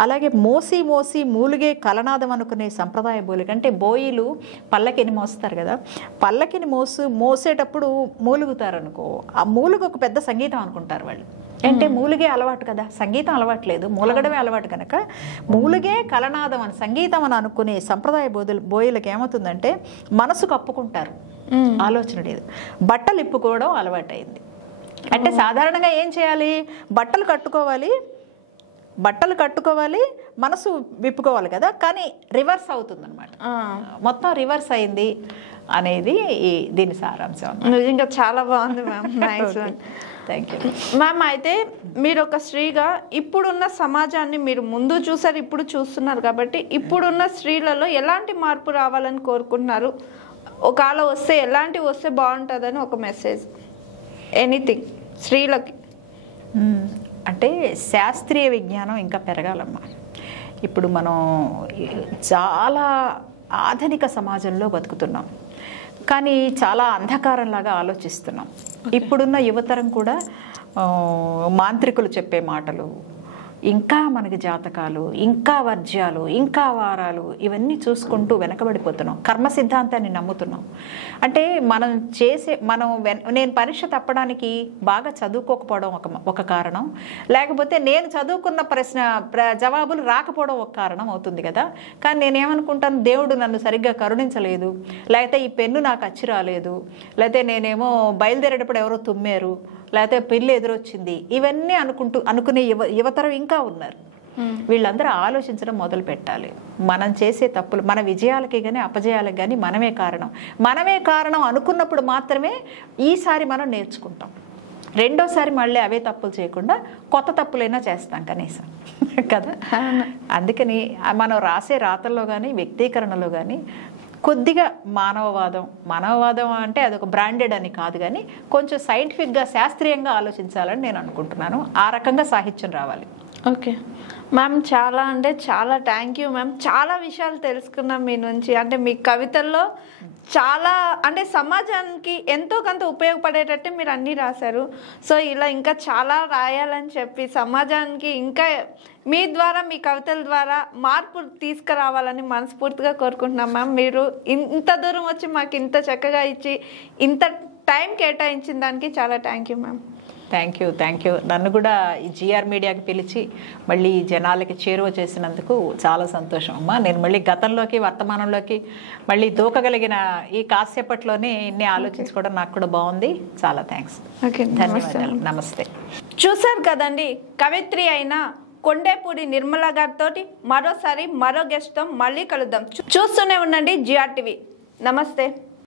అలాగే మోసి మోసి మూలుగే కలనాదం అనుకునే సంప్రదాయ బోలిక. అంటే బోయిలు పల్లకిని మోస్తారు కదా, పల్లకిని మోసేటప్పుడు మూలుగుతారు అనుకో, ఆ మూలుగు ఒక పెద్ద సంగీతం అనుకుంటారు వాళ్ళు. అంటే మూలిగే అలవాటు కదా, సంగీతం అలవాటు లేదు, మూలగడమే అలవాటు కనుక మూలిగే కలనాదం అని సంగీతం అని అనుకునే సంప్రదాయ బోయిలకు ఏమవుతుందంటే మనసు కప్పుకుంటారు, ఆలోచన లేదు. బట్టలు ఇప్పుకోవడం అలవాటైంది. అంటే సాధారణంగా ఏం చేయాలి, బట్టలు కట్టుకోవాలి, మనసు విప్పుకోవాలి కదా, కానీ రివర్స్ అవుతుంది అనమాట. మొత్తం రివర్స్ అయింది అనేది దీని సారాంశం. నిజంగా చాలా బాగుంది ma'am, nice. Thank you ma'am. అయితే మీరు ఒక స్త్రీగా ఇప్పుడున్న సమాజాన్ని మీరు ముందు చూసారు, ఇప్పుడు చూస్తున్నారు కాబట్టి ఇప్పుడున్న స్త్రీలలో ఎలాంటి మార్పు రావాలని కోరుకుంటున్నారు? ఒకవేళ వస్తే ఎలాంటివి వస్తే బాగుంటుందని ఒక మెసేజ్, ఎనీథింగ్ స్త్రీలకి. అంటే శాస్త్రీయ విజ్ఞానం ఇంకా పెరగాలమ్మా. ఇప్పుడు మనం చాలా ఆధునిక సమాజంలో బతుకుతున్నాం, కానీ చాలా అంధకారంలాగా ఆలోచిస్తున్నాం. ఇప్పుడున్న యువతరం కూడా మాంత్రికులు చెప్పే మాటలు, ఇంకా మనకి జాతకాలు, ఇంకా వర్జ్యాలు, ఇంకా వారాలు, ఇవన్నీ చూసుకుంటూ వెనకబడిపోతున్నాం. కర్మ సిద్ధాంతాన్ని నమ్ముతున్నాం. అంటే నేను పరీక్ష తప్పడానికి బాగా చదువుకోకపోవడం ఒక కారణం, లేకపోతే నేను చదువుకున్న జవాబులు రాకపోవడం ఒక కారణం అవుతుంది కదా. కానీ నేనేమనుకుంటాను, దేవుడు నన్ను సరిగ్గా కరుణించలేదు, లేకపోతే ఈ పెన్ను నాకు అచ్చి రాలేదు, లేకపోతే నేనేమో బయలుదేరేటప్పుడు ఎవరో తుమ్మారు, లేకపోతే పిల్లి ఎదురొచ్చింది, ఇవన్నీ అనుకునే యువతరం ఇంకా ఉన్నారు. వీళ్ళందరూ ఆలోచించడం మొదలు పెట్టాలి. మనం చేసే తప్పులు, మన విజయాలకి కానీ అపజయాలకు కానీ మనమే కారణం అనుకున్నప్పుడు మాత్రమే ఈసారి మనం నేర్చుకుంటాం. రెండోసారి మళ్ళీ అవే తప్పులు చేయకుండా కొత్త తప్పులైనా చేస్తాం కనీసం కదా. అందుకని మనం రాసే రాతల్లో కానీ వ్యక్తీకరణలో కానీ కొద్దిగా మానవవాదం అంటే అదొక బ్రాండెడ్ అని కాదు, కానీ కొంచెం సైంటిఫిక్గా శాస్త్రీయంగా ఆలోచించాలని నేను అనుకుంటున్నాను. ఆ రకంగా సాహిత్యం రావాలి. ఓకే మ్యామ్, చాలా అంటే చాలా థ్యాంక్ యూ మ్యామ్. చాలా విషయాలు తెలుసుకున్నాం మీ నుంచి. అంటే మీ కవితల్లో చాలా అంటే సమాజానికి ఎంతో కొంత ఉపయోగపడేటట్టే మీరు అన్నీ రాశారు. సో ఇలా ఇంకా చాలా రాయాలని చెప్పి సమాజానికి ఇంకా మీ ద్వారా, మీ కవితల ద్వారా మార్పు తీసుకురావాలని మనస్ఫూర్తిగా కోరుకుంటున్నాం మ్యామ్. మీరు ఇంత దూరం వచ్చి మాకు ఇంత చక్కగా ఇచ్చి ఇంత టైం కేటాయించిన దానికి చాలా thank you ma'am. Thank you. నన్ను కూడా ఈ జిఆర్ మీడియాకి పిలిచి మళ్ళీ జనాలకి చేరువ చేసినందుకు చాలా సంతోషం అమ్మా. నేను మళ్ళీ గతంలోకి వర్తమానంలోకి మళ్ళీ దూకగలిగిన ఈ కాసేపట్లోనే ఇన్ని ఆలోచించుకోవడం నాకు కూడా బాగుంది. చాలా థ్యాంక్స్. ఓకే, ధన్యవాదాలు. నమస్తే. చూసారు కదండి, కవయిత్రి అయిన కొండేపూడి నిర్మల గారితో మరోసారి మరో గెస్ట్తో మళ్ళీ కలుద్దాం. చూస్తూనే ఉండండి జిఆర్ టీవీ. నమస్తే.